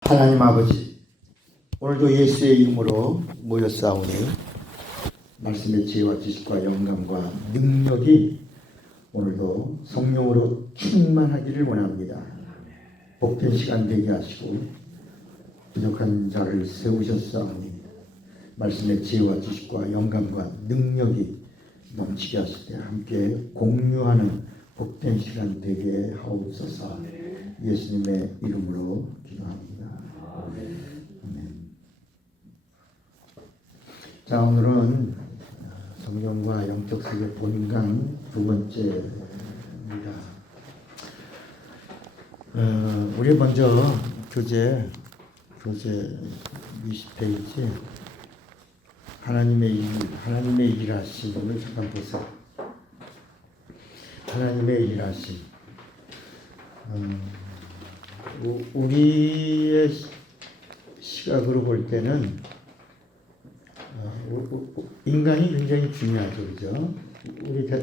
하나님 아버지, 오늘도 예수의 이름으로 모였사오니 말씀의 지혜와 지식과 영감과 능력이 오늘도 성령으로 충만하기를 원합니다. 복된 시간 되게 하시고 부족한 자를 세우셨사오니 말씀의 지혜와 지식과 영감과 능력이 넘치게 하실 때 함께 공유하는 복된 시간 되게 하옵소서. 예수님의 이름으로 기도합니다. 아멘. 자, 오늘은 성경과 영적 세계 본강 두 번째입니다. 우리 먼저 교재 20페이지 하나님의 일하심을 잠깐 보세요. 하나님의 일하심. 우리의 시각으로 볼 때는 인간이 굉장히 중요하죠, 그죠?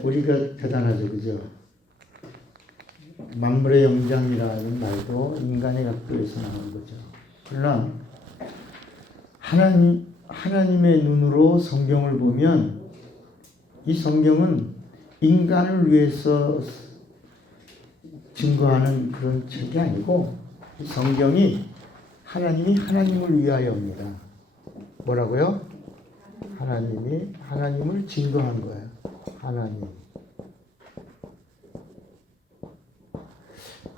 우리가 대단하죠, 그죠? 만물의 영장이라는 말도 인간의 각도에서 나오는 거죠. 그러나 하나님의 눈으로 성경을 보면 이 성경은 인간을 위해서 증거하는 그런 책이 아니고 이 성경이 하나님이 하나님을 위하여입니다. 뭐라고요? 하나님이 하나님을 증거한 거예요. 하나님.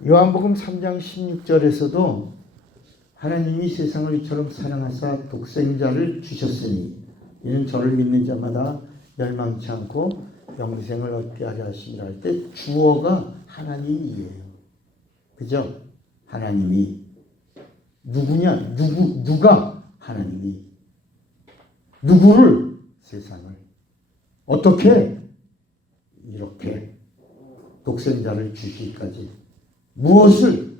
요한복음 3장 16절에서도 하나님이 세상을 이처럼 사랑하사 독생자를 주셨으니 이는 저를 믿는 자마다 멸망치 않고 영생을 얻게 하려 하심이라 할 때 주어가 하나님이에요. 그죠? 하나님이 누구냐? 누가 하나님이 누구를 세상을 어떻게 이렇게 독생자를 주시기까지 무엇을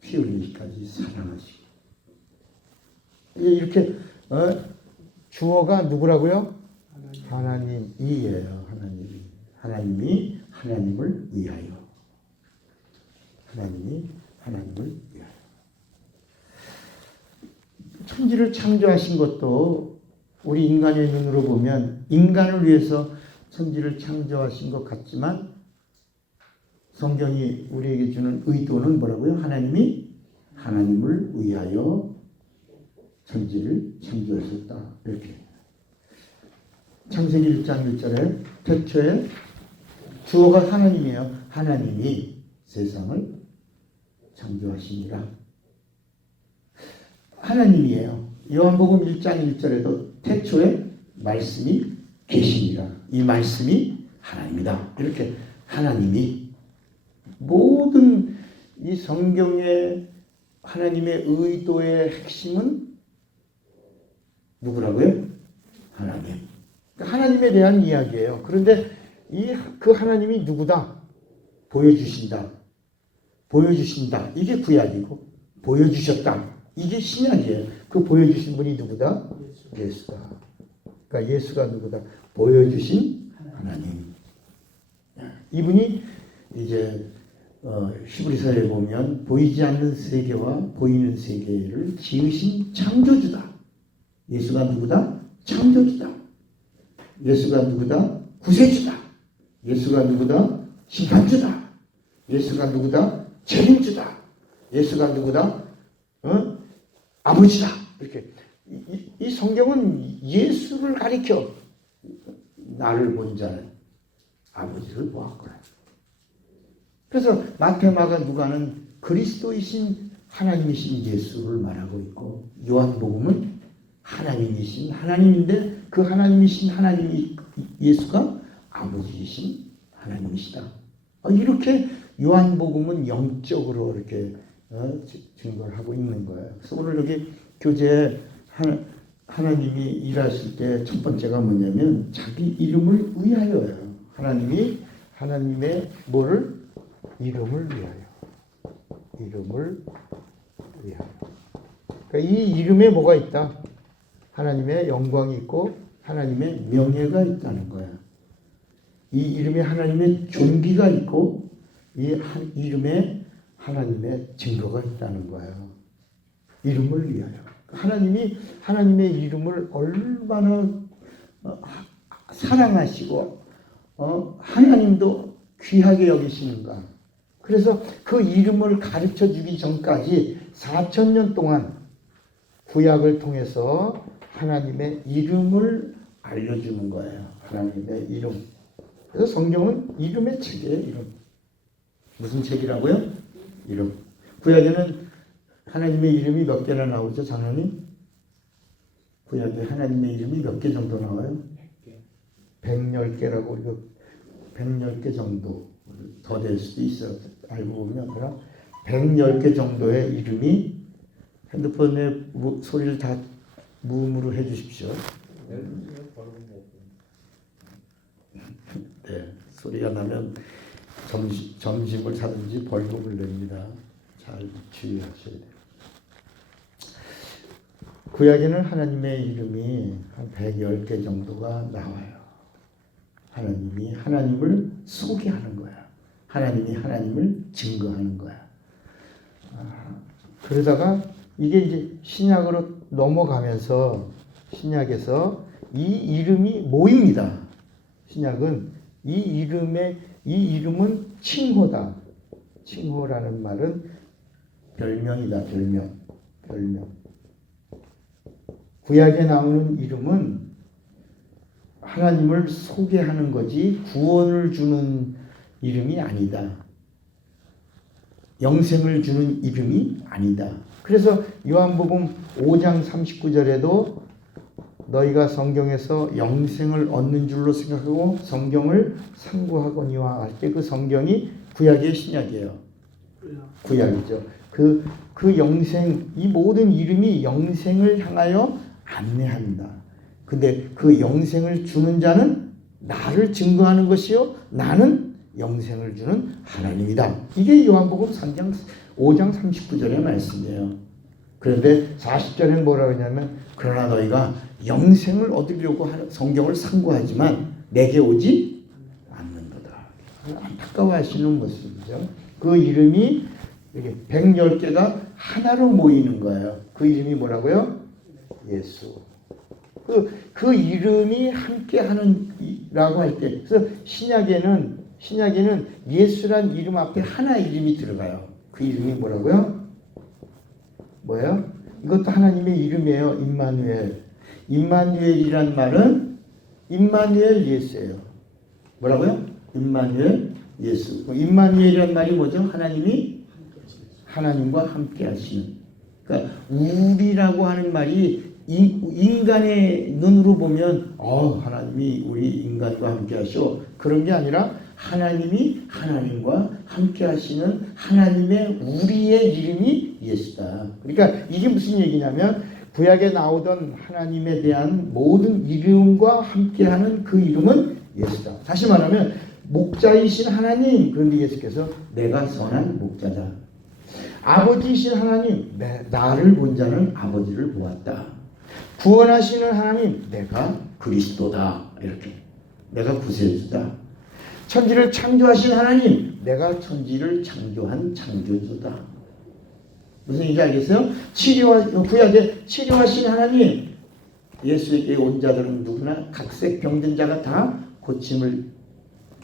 피 흘리기까지 사랑하시고 이렇게 주어가 누구라고요? 하나님이에요. 하나님이 하나님을 위하여. 하나님이 하나님을 위하여. 천지를 창조하신 것도 우리 인간의 눈으로 보면 인간을 위해서 천지를 창조하신 것 같지만 성경이 우리에게 주는 의도는 뭐라고요? 하나님이 하나님을 위하여 천지를 창조하셨다. 이렇게. 창세기 1장 1절에 태초에 주어가 하나님이에요. 하나님이 세상을 창조하시니라. 하나님이에요. 요한복음 1장 1절에도 태초에 말씀이 계시니라. 이 말씀이 하나님이다. 이렇게 하나님이 모든 이 성경의 하나님의 의도의 핵심은 누구라고요? 하나님. 하나님에 대한 이야기예요. 그런데 그 하나님이 누구다? 보여주신다. 이게 구약이고 보여주셨다. 이게 신약이에요. 그 보여주신 분이 누구다? 예수다. 그러니까 예수가 누구다? 보여주신 하나님. 이분이 이제 히브리서에 보면 보이지 않는 세계와 보이는 세계를 지으신 창조주다. 예수가 누구다? 창조주다. 예수가 누구다? 구세주다. 예수가 누구다? 심판주다. 예수가 누구다? 책임주다. 예수가 누구다? 아버지다. 이렇게 이 성경은 예수를 가리켜 나를 본 자는 아버지를 보았구나. 그래서 마태, 마가, 누가는 그리스도이신 하나님이신 예수를 말하고 있고 요한복음은 하나님이신 하나님인데 그 하나님이신 하나님이 예수가 아버지이신 하나님이시다. 이렇게 요한복음은 영적으로 이렇게 증거를 하고 있는 거예요. 그래서 오늘 여기 교재에 하나님이 일하실 때 첫 번째가 뭐냐면 자기 이름을 위하여예요. 하나님이 하나님의 뭐를? 이름을 위하여. 이름을 위하여. 그러니까 이 이름에 뭐가 있다? 하나님의 영광이 있고 하나님의 명예가 있다는 거야. 이 이름에 하나님의 존귀가 있고 이 이름에 하나님의 증거가 있다는 거예요. 이름을 위하여. 하나님이 하나님의 이름을 얼마나 사랑하시고 하나님도 귀하게 여기시는가. 그래서 그 이름을 가르쳐 주기 전까지 4,000년 동안 구약을 통해서 하나님의 이름을 알려주는 거예요. 하나님의 이름. 그래서 성경은 이름의 책이에요. 이름. 무슨 책이라고요? 이름. 구약에는 하나님의 이름이 몇 개나 나오죠, 장로님? 구약에 하나님의 이름이 몇 개 정도 나와요? 110개라고, 이거 110개 정도 더 될 수도 있어요. 알고 보면. 그럼 110개 정도의 이름이, 핸드폰에 소리를 다 무음으로 해 주십시오. 네, 소리가 나면 점심을 사든지 벌금을 냅니다. 잘 주의하셔야 돼요. 구약에는 하나님의 이름이 한 110개 정도가 나와요. 하나님이 하나님을 소개하는 거야. 하나님이 하나님을 증거하는 거야. 그러다가 이게 이제 신약으로 넘어가면서 신약에서 이 이름이 모입니다. 신약은 이 이름은 칭호다. 칭호라는 말은 별명이다. 별명. 구약에 나오는 이름은 하나님을 소개하는 거지 구원을 주는 이름이 아니다. 영생을 주는 이름이 아니다. 그래서 요한복음 5장 39절에도 너희가 성경에서 영생을 얻는 줄로 생각하고 성경을 상고하거니와 할 때 그 성경이 구약의 신약이에요. 구약이죠. 그 영생, 이 모든 이름이 영생을 향하여 안내한다. 근데 그 영생을 주는 자는 나를 증거하는 것이요 나는 영생을 주는 하나님이다. 이게 요한복음 5장 39절의 말씀이에요. 그런데 40절에는 뭐라 그러냐면 그러나 너희가 영생을 얻으려고 성경을 상고하지만 내게 오지 않는도다. 안타까워하시는 모습이죠. 그 이름이 이렇게 110개가 하나로 모이는 거예요. 그 이름이 뭐라고요? 예수. 그 이름이 함께하는 라고 할 때, 그래서 신약에는 예수란 이름 앞에 하나 이름이 들어가요. 그 이름이 뭐라고요? 뭐예요? 이것도 하나님의 이름이에요. 임마누엘. 임마누엘이란 말은 임마누엘 예수예요. 뭐라고요? 임마누엘 예수. 임마누엘이란 말이 뭐죠? 하나님이 하나님과 함께 하시는. 그러니까 우리라고 하는 말이 인간의 눈으로 보면 하나님이 우리 인간과 함께 하셔. 그런 게 아니라 하나님이 하나님과 함께 하시는 하나님의 우리의 이름이 예수다. 그러니까 이게 무슨 얘기냐면 구약에 나오던 하나님에 대한 모든 이름과 함께하는 그 이름은 예수다. 다시 말하면 목자이신 하나님, 그런데 예수께서 내가 선한 목자다. 아버지이신 하나님, 나를 본 자는 아버지를 보았다. 구원하시는 하나님, 내가 그리스도다. 이렇게 내가 구세주다. 천지를 창조하신 하나님, 내가 천지를 창조한 창조주다. 무슨 얘기인지 알겠어요? 구약에 치료하신 하나님, 예수에게 온 자들은 누구나 각색 병든 자가 다 고침을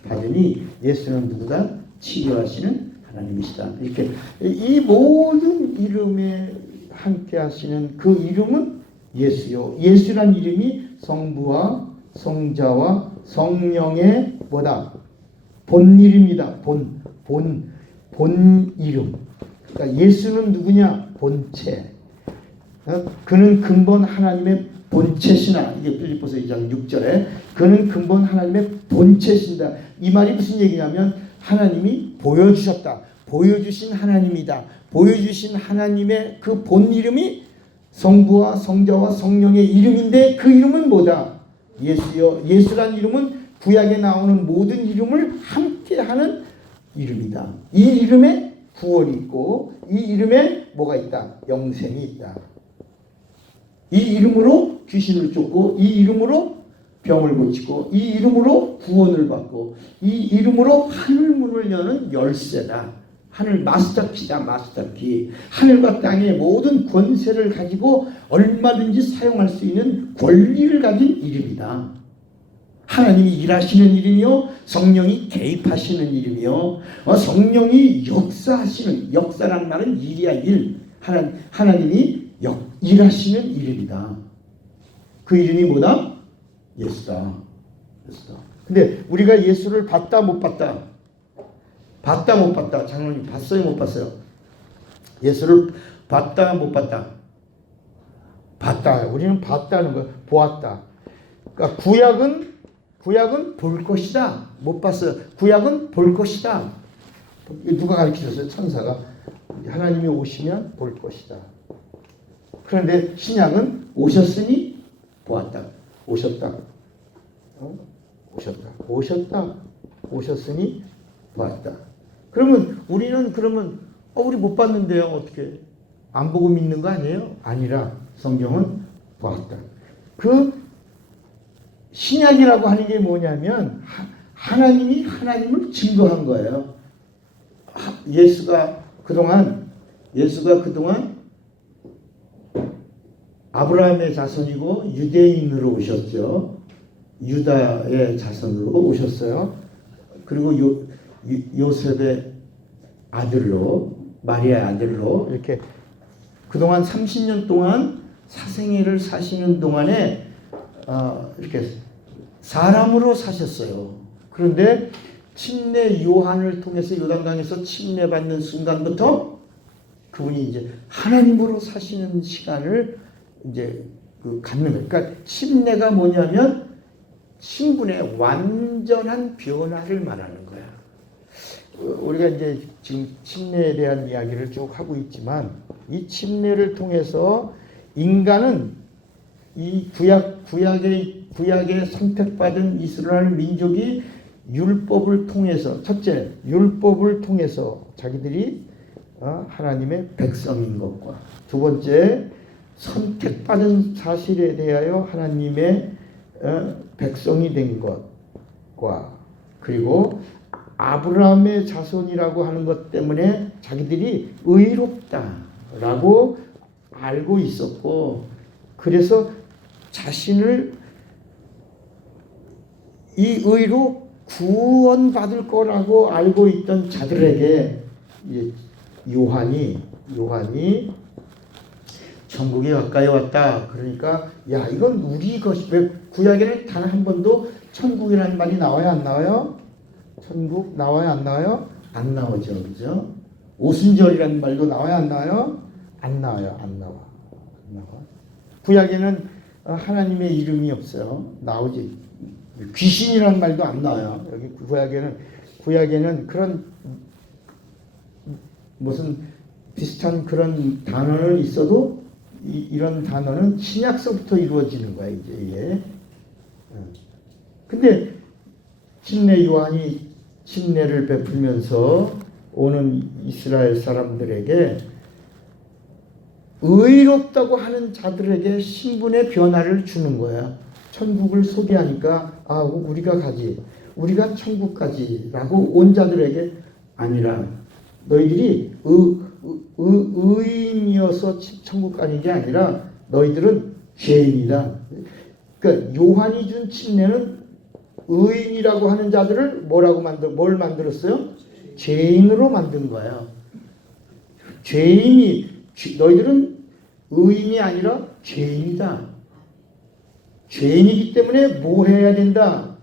받으니 예수는 누구다? 치료하시는 하나님이시다. 이렇게 이 모든 이름에 함께 하시는 그 이름은 예수요. 예수란 이름이 성부와 성자와 성령의 뭐다? 본 이름이다. 본 이름. 그러니까 예수는 누구냐? 본체. 그는 근본 하나님의 본체시나. 이게 필립보서 2장 6절에 그는 근본 하나님의 본체신다. 이 말이 무슨 얘기냐면 하나님이 보여주셨다. 보여주신 하나님이다. 보여주신 하나님의 그 본 이름이 성부와 성자와 성령의 이름인데 그 이름은 뭐다? 예수요. 예수란 이름은 구약에 나오는 모든 이름을 함께하는 이름이다. 이 이름에 구원이 있고 이 이름에 뭐가 있다? 영생이 있다. 이 이름으로 귀신을 쫓고 이 이름으로 병을 고치고 이 이름으로 구원을 받고 이 이름으로 하늘문을 여는 열쇠다. 하늘 마스터키다, 마스터키. 하늘과 땅의 모든 권세를 가지고 얼마든지 사용할 수 있는 권리를 가진 이름이다. 하나님이 일하시는 이름이요, 성령이 개입하시는 이름이요, 성령이 역사하시는, 역사라는 말은 일이야, 일. 하나님이 일하시는 이름이다. 그 이름이 뭐다? 예수다. 예수다. 근데 우리가 예수를 봤다 못 봤다? 봤다 못 봤다? 장로님 봤어요 못 봤어요? 예수를 봤다 못 봤다? 봤다. 우리는 봤다는 거, 보았다. 그러니까 구약은 볼 것이다. 못 봤어요. 구약은 볼 것이다. 누가 가르치셨어요? 천사가. 하나님이 오시면 볼 것이다. 그런데 신약은 오셨으니 보았다. 오셨다. 오셨으니 보았다. 그러면 우리는 우리 못 봤는데요. 어떻게? 안 보고 믿는 거 아니에요? 아니라 성경은 보았다. 그 신약이라고 하는 게 뭐냐면 하나님이 하나님을 증거한 거예요. 예수가 그동안 아브라함의 자손이고 유대인으로 오셨죠. 유다의 자손으로 오셨어요. 그리고 요셉의 아들로, 마리아의 아들로 이렇게 그동안 30년 동안 사생애를 사시는 동안에 이렇게 사람으로 사셨어요. 그런데 침례 요한을 통해서 요단강에서 침례받는 순간부터 그분이 이제 하나님으로 사시는 시간을 이제 갖는 거예요. 그러니까 침례가 뭐냐면 신분의 완전한 변화를 말하는 거야. 우리가 이제 지금 침례에 대한 이야기를 쭉 하고 있지만 이 침례를 통해서 인간은 이 구약에 선택받은 이스라엘 민족이 율법을 통해서, 첫째, 율법을 통해서 자기들이 하나님의 백성인 것과, 두 번째, 선택받은 사실에 대하여 하나님의 백성이 된 것과, 그리고 아브라함의 자손이라고 하는 것 때문에 자기들이 의롭다라고 알고 있었고, 그래서 자신을 이 의로 구원받을 거라고 알고 있던 자들에게 요한이 천국이 가까이 왔다. 그러니까 야, 이건 우리 것이, 왜 구약에는 단 한 번도 천국이라는 말이 나와요, 안 나와요? 천국 나와요, 안 나와요? 안 나오죠, 그죠? 오순절이라는 말도 나와요, 안 나와요? 안 나와요, 안 나와. 구약에는 하나님의 이름이 없어요. 나오지. 귀신이라는 말도 안 나와요. 여기 구약에는 그런 무슨 비슷한 그런 단어는 있어도 이런 단어는 신약서부터 이루어지는 거야, 이제 이게. 근데 침례 요한이 침례를 베풀면서 오는 이스라엘 사람들에게 의롭다고 하는 자들에게 신분의 변화를 주는 거야. 천국을 소개하니까 우리가 가지, 우리가 천국 가지라고 온 자들에게 아니라 너희들이 의인이어서 천국 가는 게 아니라 너희들은 죄인이다. 그러니까 요한이 준 침례는 의인이라고 하는 자들을 뭘 만들었어요? 죄인으로 만든 거예요. 너희들은 의인이 아니라 죄인이다. 죄인이기 때문에 뭐 해야 된다?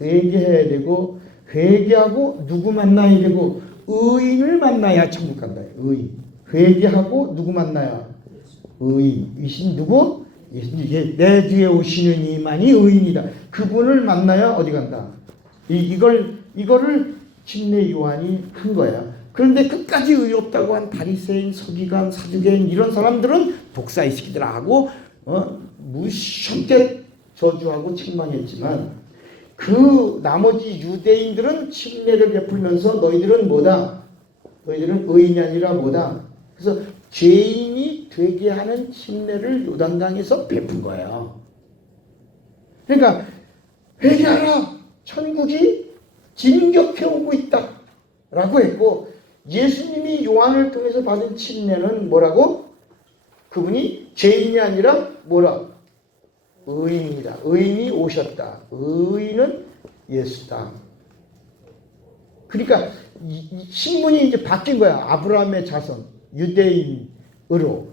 회개해야 되고, 회개하고 누구 만나야 되고, 의인을 만나야 천국 간다. 의인. 회개하고 누구 만나야? 의인. 이신 누구? 내 뒤에 오시는 이만이 의인이다. 그분을 만나야 어디 간다. 이거를 침례 요한이 한 거야. 그런데 끝까지 의롭다고 한 바리새인, 서기관, 사두개인 이런 사람들은 독사의 새끼들아 하고 무시하게 저주하고 책망했지만, 그 나머지 유대인들은 침례를 베풀면서 너희들은 뭐다? 너희들은 의인이 아니라 뭐다? 그래서 죄인이 되게 하는 침례를 요단강에서 베푼 거예요. 그러니까 회개하라, 천국이 진격해 오고 있다 라고 했고, 예수님이 요한을 통해서 받은 침례는 뭐라고? 그분이 죄인이 아니라 뭐라? 의인이다. 의인이 오셨다. 의인은 예수다. 그러니까 이 신분이 이제 바뀐 거야. 아브라함의 자손, 유대인으로,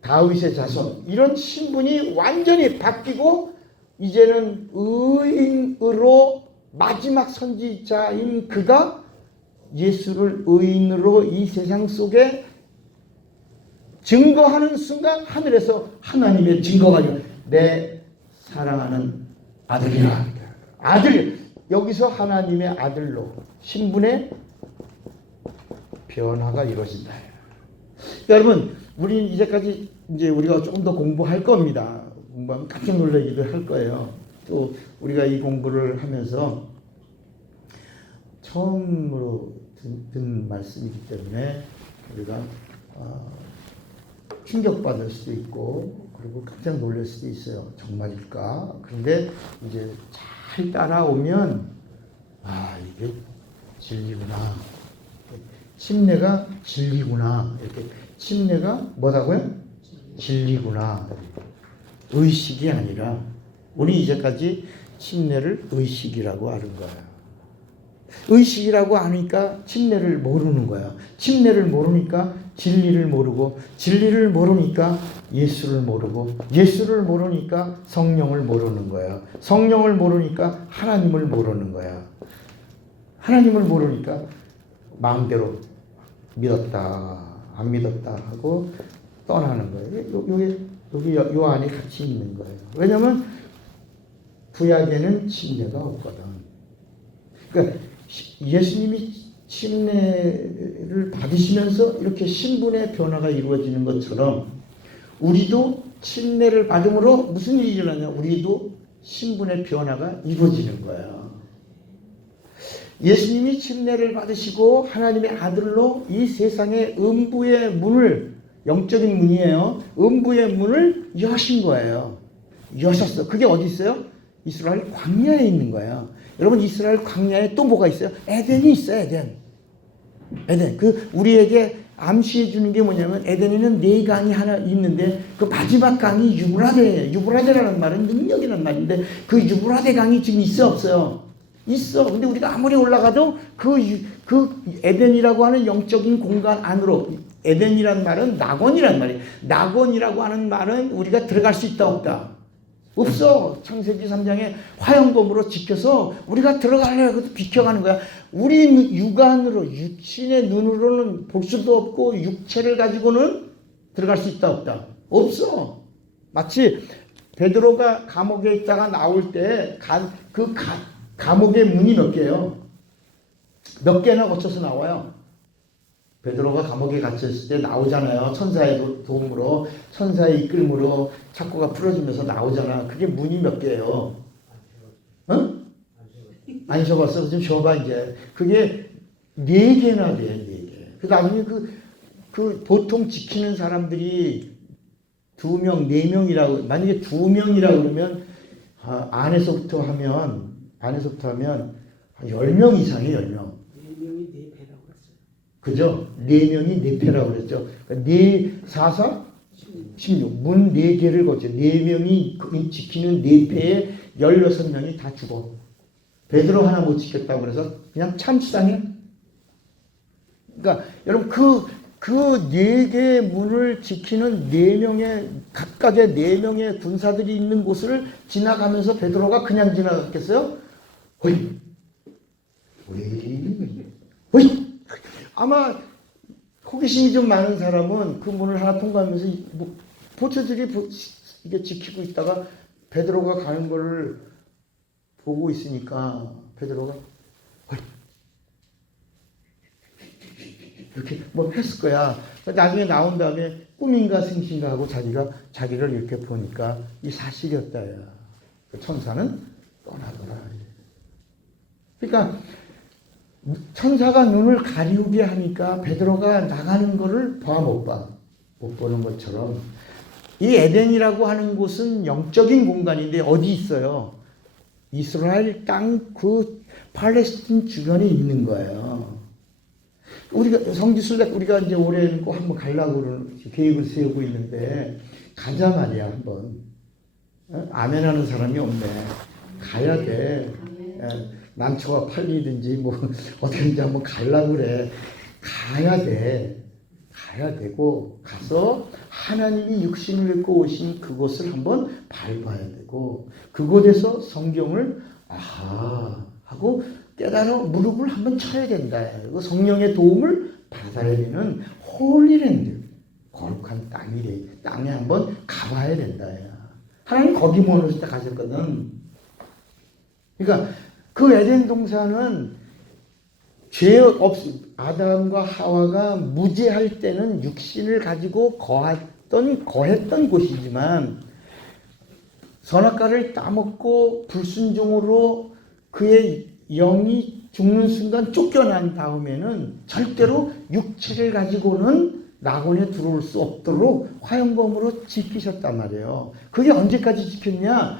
다윗의 자손, 이런 신분이 완전히 바뀌고 이제는 의인으로 마지막 선지자인 그가 예수를 의인으로 이 세상 속에 증거하는 순간 하늘에서 하나님의 증거가 내 사랑하는 아들이라. 아들, 여기서 하나님의 아들로 신분의 변화가 이루어진다. 여러분, 우리는 이제까지 이제 우리가 조금 더 공부할 겁니다. 공부하면 깜짝 놀라기도 할 거예요. 또 우리가 이 공부를 하면서 처음으로 듣는 말씀이기 때문에 우리가 충격받을 수도 있고 그리고 깜짝 놀랄 수도 있어요. 정말일까? 그런데 이제 잘 따라오면 이게 진리구나. 침례가 진리구나. 이렇게 침례가 뭐라고요? 진리구나. 의식이 아니라 우리 이제까지 침례를 의식이라고 아는 거예요. 의식이라고 아니까 침례를 모르는 거야. 침례를 모르니까 진리를 모르고, 진리를 모르니까 예수를 모르고, 예수를 모르니까 성령을 모르는 거야. 성령을 모르니까 하나님을 모르는 거야. 하나님을 모르니까 마음대로 믿었다, 안 믿었다 하고 떠나는 거예요. 여기 요 안에 같이 있는 거예요. 왜냐하면 구약에는 침례가 없거든. 그러니까 예수님이 침례를 받으시면서 이렇게 신분의 변화가 이루어지는 것처럼 우리도 침례를 받음으로 무슨 일이 일어나냐? 우리도 신분의 변화가 이루어지는 거예요. 예수님이 침례를 받으시고 하나님의 아들로 이 세상의 음부의 문을, 영적인 문이에요. 음부의 문을 여신 거예요. 여셨어. 그게 어디 있어요? 이스라엘 광야에 있는 거예요. 여러분, 이스라엘 광야에 또 뭐가 있어요? 에덴이 있어요. 에덴. 그 우리에게 암시해 주는 게 뭐냐면 에덴에는 4강이 하나 있는데 그 마지막 강이 유브라데예요. 유브라데라는 말은 능력이라는 말인데 그 유브라데 강이 지금 있어 없어요? 있어. 근데 우리가 아무리 올라가도 그 에덴이라고 하는 영적인 공간 안으로, 에덴이란 말은 낙원이란 말이에요. 낙원이라고 하는 말은 우리가 들어갈 수 있다 없다? 없어. 창세기 3장에 화영검으로 지켜서 우리가 들어가려고 해도 비켜가는 거야. 우리 육안으로, 육신의 눈으로는 볼 수도 없고 육체를 가지고는 들어갈 수 있다 없다? 없어. 마치 베드로가 감옥에 있다가 나올 때 감옥의 문이 몇 개예요? 몇 개나 거쳐서 나와요. 베드로가 감옥에 갇혔을 때 나오잖아요. 천사의 도움으로, 천사의 이끌음으로 착고가 풀어지면서 나오잖아. 그게 문이 몇 개예요? 안 쉬어봤어? 좀 쉬어봐 이제. 그게 4개나 돼. 4개. 그 나중에 그 보통 지키는 사람들이 2명, 4명이라고, 만약에 2명이라고 그러면 안에서부터 하면 10명 이상이 10명. 4명이 4배라고 했어요. 그죠? 4명이 4패라고 그랬죠. 그러니까 4, 16. 문 4개를 거쳐. 4명이 지키는 4패에 16명이 다 죽어. 베드로 하나 못 지켰다고 그래서 그냥 참수당해. 그러니까 여러분 그 4개의 문을 지키는 4명의 각각의 4명의 군사들이 있는 곳을 지나가면서 베드로가 그냥 지나갔겠어요? 호이. 아마 호기심이 좀 많은 사람은 그 문을 하나 통과하면서 보초들이 이게 지키고 있다가 베드로가 가는 거를 보고 있으니까 베드로가 이렇게 뭐 했을 거야. 나중에 나온 다음에 꿈인가 생신가 하고 자기를 이렇게 보니까 이 사실이었다. 그 천사는 떠나더라. 그러니까 천사가 눈을 가리우게 하니까 베드로가 나가는 거를 못 보는 것처럼 이 에덴이라고 하는 곳은 영적인 공간인데 어디 있어요? 이스라엘 땅 그 팔레스틴 주변에 있는 거예요. 우리가 성지순례 우리가 이제 올해는 꼭 한번 가려고 그러는 계획을 세우고 있는데 가자 말이야 한번. 아멘하는 사람이 없네. 가야 돼. 난초가 팔리든지 뭐 어떻게든지 한번 가려고 그래. 가야 돼. 가야 되고 가서 하나님이 육신을 입고 오신 그곳을 한번 밟아야 되고 그곳에서 성경을 아하 하고 깨달아 무릎을 한번 쳐야 된다. 그리고 성령의 도움을 받아야 되는 홀리랜드 거룩한 땅에 한번 가봐야 된다. 하나님 거기 모셔서 가셨거든. 그러니까 그 에덴 동산은 죄 없 아담과 하와가 무죄할 때는 육신을 가지고 거했던 곳이지만 선악과를 따먹고 불순종으로 그의 영이 죽는 순간 쫓겨난 다음에는 절대로 육체를 가지고는 낙원에 들어올 수 없도록 화영검으로 지키셨단 말이에요. 그게 언제까지 지켰냐?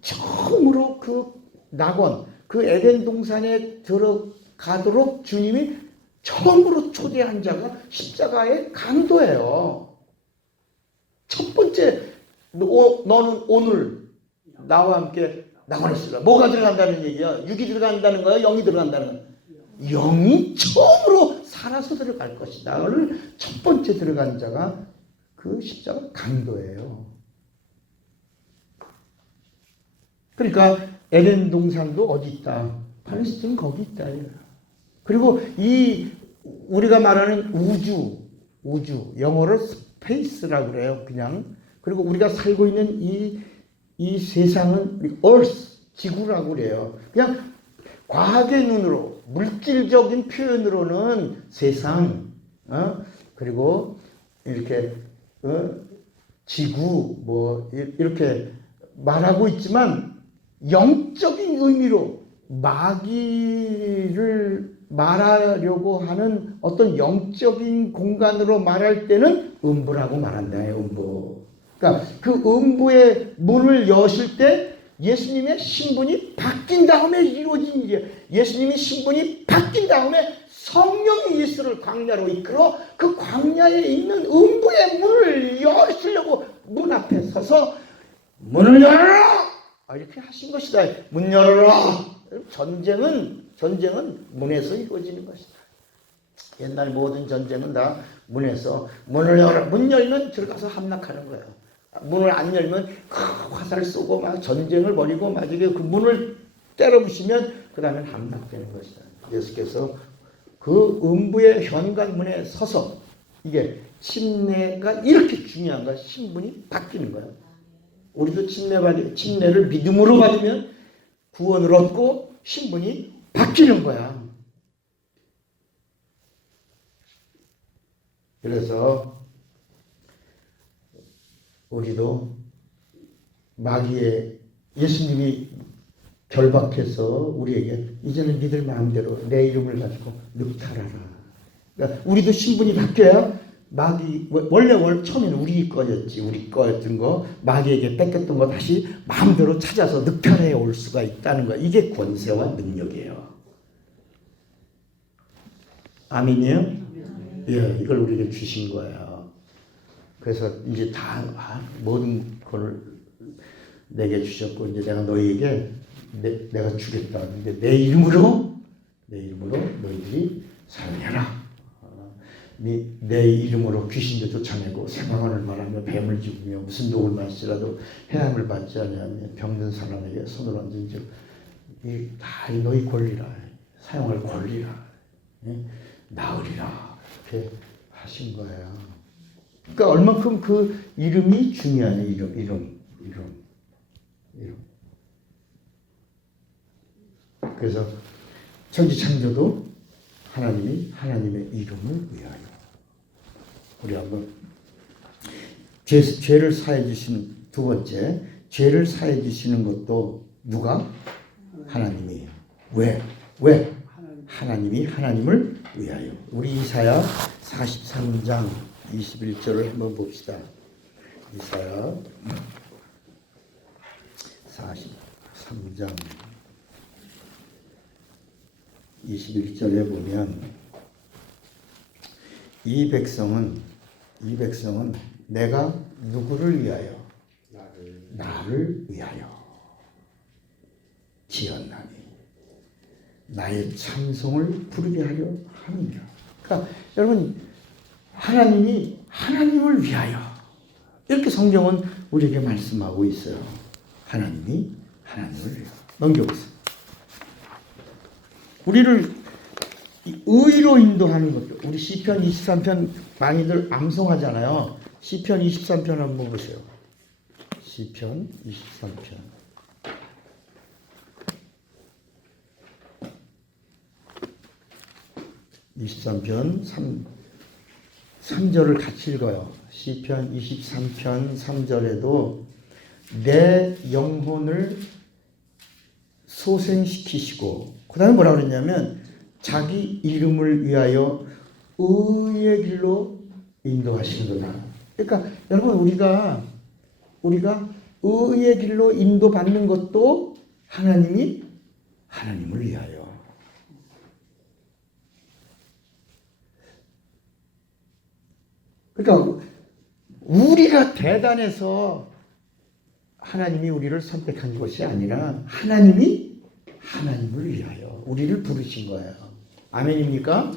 처음으로 그 낙원, 그 에덴 동산에 들어가도록 주님이 처음으로 초대한 자가 십자가의 강도예요. 첫 번째, 너는 오늘 나와 함께 낙원에 있으라. 뭐가 들어간다는 얘기야? 육이 들어간다는 거야? 영이 들어간다는 거야? 영이 처음으로 살아서 들어갈 것이다. 오늘 첫 번째 들어간 자가 그 십자가 강도예요. 그러니까 에덴 동산도 어디 있다? 팔레스틴 거기 있다. 그리고 이 우리가 말하는 우주 영어로 스페이스라고 그래요. 그냥. 그리고 우리가 살고 있는 이 세상은 earth, 지구라고 그래요. 그냥 과학의 눈으로 물질적인 표현으로는 세상, 그리고 이렇게 지구 뭐 이렇게 말하고 있지만 영적인 의미로 마귀를 말하려고 하는 어떤 영적인 공간으로 말할 때는 음부라고 말한다요. 음부. 그러니까 그 음부의 문을 여실 때 예수님의 신분이 바뀐 다음에 이루어진 일이에요. 예수님의 신분이 바뀐 다음에 성령이 예수를 광야로 이끌어 그 광야에 있는 음부의 문을 여시려고 문 앞에 서서 문을 열어라! 이렇게 하신 것이다. 문 열어라! 전쟁은 문에서 이루어지는 것이다. 옛날 모든 전쟁은 다 문에서 문을 열어. 문 열면 들어가서 함락하는 거예요. 문을 안 열면 화살을 쏘고 막 전쟁을 벌이고 막 이게 그 문을 때려부시면 그 다음에 함락되는 것이다. 예수께서 그 음부의 현관문에 서서 이게 침례가 이렇게 중요한 거야. 신분이 바뀌는 거야. 우리도 침례를 믿음으로 받으면 구원을 얻고 신분이 바뀌는 거야. 그래서 우리도 마귀의 예수님이 결박해서 우리에게 이제는 니들 마음대로 내 이름을 가지고 늑탈하라. 그러니까 우리도 신분이 바뀌어야 마귀 원래 처음에는 우리 거였지. 우리 거였던 거 마귀에게 뺏겼던 거 다시 마음대로 찾아서 늑탈해 올 수가 있다는 거야. 이게 권세와 능력이에요. 아멘이에요? 예, 이걸 우리에게 주신 거예요. 그래서 이제 다 모든 걸 내게 주셨고 이제 내가 너희에게 내가 주겠다. 근데 내 이름으로 너희들이 살려라. 내 이름으로 귀신도 쫓아내고 새방언을 말하며 뱀을 죽이며 무슨 독을 마시라도 해함을 받지 아니하며 병든 사람에게 손을 얹은즉 다 너희 권리라. 사용할 권리라. 나으리라. 이렇게 하신 거예요. 그러니까 얼만큼 그 이름이 중요하냐. 이름. 그래서 천지창조도 하나님의 이름을 위하여. 우리 한번 죄를 사해 주신 두 번째, 죄를 사해 주시는 것도 누가? 하나님이에요. 왜? 하나님이 하나님을 위하여. 우리 이사야 43장 21절을 한번 봅시다. 이사야 43장 21절에 보면 이 백성은 내가 누구를 위하여? 나를 위하여 지었나니 나의 찬송을 부르게 하려 함이라. 그러니까 여러분, 하나님이 하나님을 위하여, 이렇게 성경은 우리에게 말씀하고 있어요. 하나님이 하나님을 위하여. 넘겨보세요. 우리를 의로 인도하는 것도, 우리 시편 23편 많이들 암송하잖아요. 시편 23편 한번 보세요. 시편 23편. 23편 3절을 같이 읽어요. 시편 23편 3절에도 내 영혼을 소생시키시고, 그 다음에 뭐라고 그랬냐면 자기 이름을 위하여 의의 길로 인도하시는구나. 그러니까 여러분, 우리가 의의 길로 인도받는 것도 하나님이 하나님을 위하여. 그러니까 우리가 대단해서 하나님이 우리를 선택한 것이 아니라 하나님이 하나님을 위하여 우리를 부르신 거예요. 아멘입니까?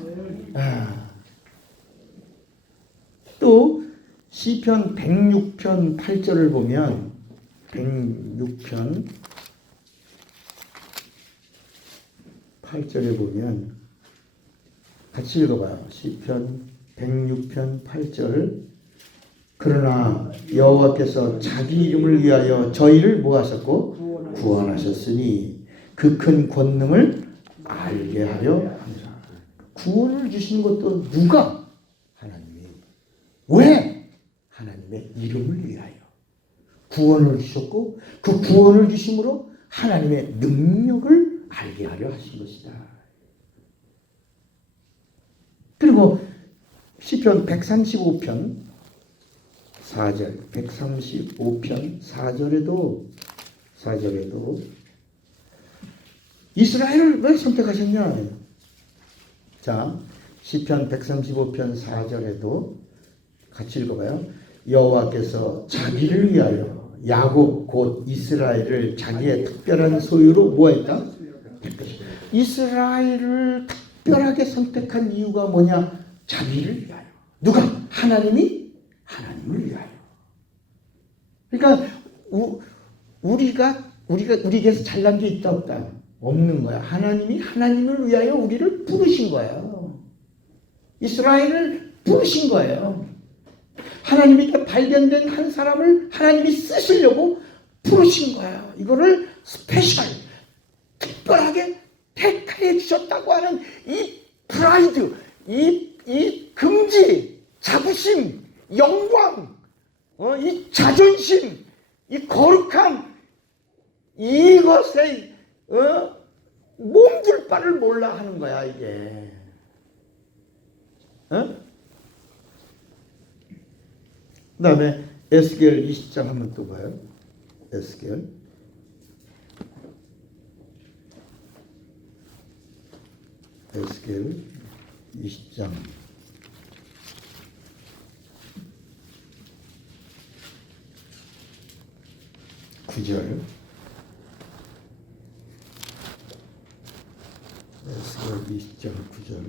또 시편 106편 8절을 보면 106편 8절에 보면 같이 읽어봐요. 시편 106편 8절. 그러나 여호와께서 자기 이름을 위하여 저희를 뭐 하셨고? 구원하셨으니 그 큰 권능을 알게 하려 합니다. 구원을 주신 것도 누가? 하나님이. 왜? 하나님의 이름을 위하여 구원을 주셨고, 그 구원을 주심으로 하나님의 능력을 알게 하려 하신 것이다. 그리고 시편 135편 4절, 135편 4절에도 이스라엘을 왜 선택하셨냐? 자, 시편 135편 4절에도 같이 읽어봐요. 여호와께서 자기를 위하여 야곱 곧 이스라엘을 자기의 특별한 소유로 뭐했다? 이스라엘을 특별하게 선택한 이유가 뭐냐? 자기를 위하여. 누가? 하나님이 하나님을 위하여. 그러니까 우리에게서 잘난 게 있다 없다? 없는 거야. 하나님이 하나님을 위하여 우리를 부르신 거예요. 이스라엘을 부르신 거예요. 하나님께 발견된 한 사람을 하나님이 쓰시려고 부르신 거예요. 이거를 스페셜, 특별하게 택해 주셨다고 하는 이 프라이드, 이 긍지, 자부심, 영광, 이 자존심, 이 거룩함, 이것에 몸둘 바를 몰라 하는 거야, 이게. 그 다음에 에스겔 20장 한번 또 봐요. 에스겔 20장 9절. 에스겔 20장 9절.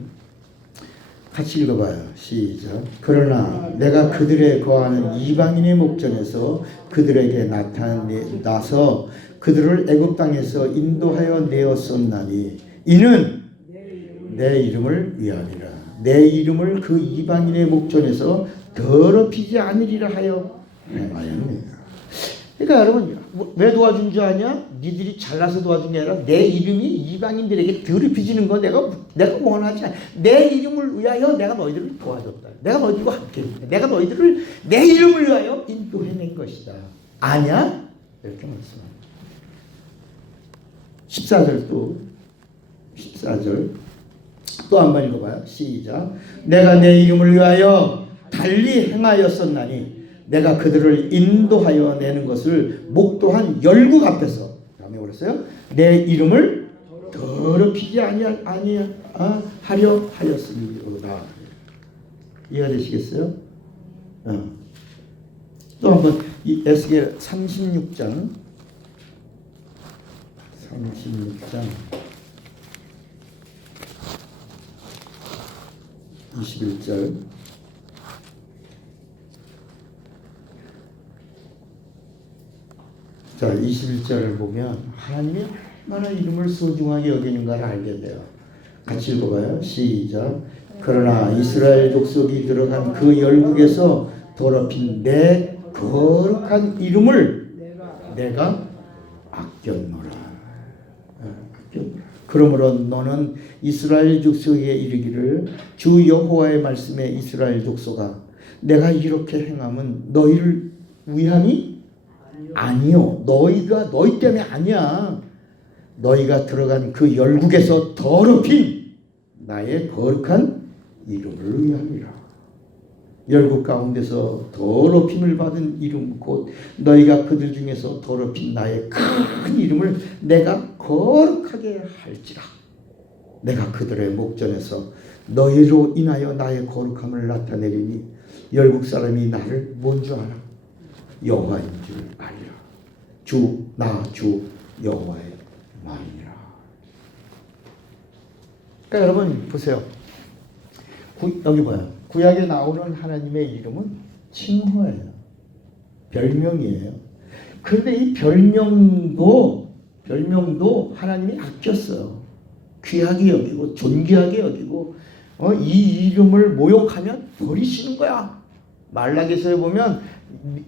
같이 읽어봐요. 시작. 그러나 내가 그들에 거하는 이방인의 목전에서 그들에게 나타나서 그들을 애굽 땅에서 인도하여 내었었나니 이는 내 이름을 위함이라. 내 이름을 그 이방인의 목전에서 더럽히지 않으리라 하여 행하였느니라. 그러니까 여러분, 왜 도와준 줄 아냐? 니들이 잘나서 도와준 게 아니라 내 이름이 이방인들에게 더럽혀지는 거 내가 원하지 않아. 내 이름을 위하여 내가 너희들을 도와줬다. 내가 너희들과 함께 했다. 내가 너희들을 내 이름을 위하여 인도해낸 것이다. 아냐? 이렇게 말씀합니다. 14절 또 한 번 읽어봐요. 시작. 내가 내 이름을 위하여 달리 행하였었나니 내가 그들을 인도하여 내는 것을 목도한 열국 앞에서, 다음에 그랬어요. 내 이름을 더럽히지 하려 하였으니로다. 이해가 되시겠어요? 또 한번 이 에스겔 36장 21절. 자, 21절을 보면 하나님이 얼마나 이름을 소중하게 여기는가를 알게 돼요. 같이 읽어봐요. 시작. 그러나 이스라엘 족속이 들어간 그 열국에서 더럽힌 내 거룩한 이름을 내가 아꼈노라. 그러므로 너는 이스라엘 족속에게 이르기를 주 여호와의 말씀에 이스라엘 족속아 내가 이렇게 행함은 너희를 위함이 아니요. 너희 때문에 아니야. 너희가 들어간 그 열국에서 더럽힌 나의 거룩한 이름을 위함이라. 열국 가운데서 더럽힘을 받은 이름 곧 너희가 그들 중에서 더럽힌 나의 큰 이름을 내가 거룩하게 할지라. 내가 그들의 목전에서 너희로 인하여 나의 거룩함을 나타내리니 열국 사람이 나를 뭔 줄 알아? 여호와인 줄 알리라. 주 여호와의 말이니라. 그러니까 여러분 보세요. 여기 봐요. 구약에 나오는 하나님의 이름은 칭호예요. 별명이에요. 그런데 이 별명도 하나님이 아꼈어요. 귀하게 여기고 존귀하게 여기고 이 이름을 모욕하면 버리시는 거야. 말라기서에 보면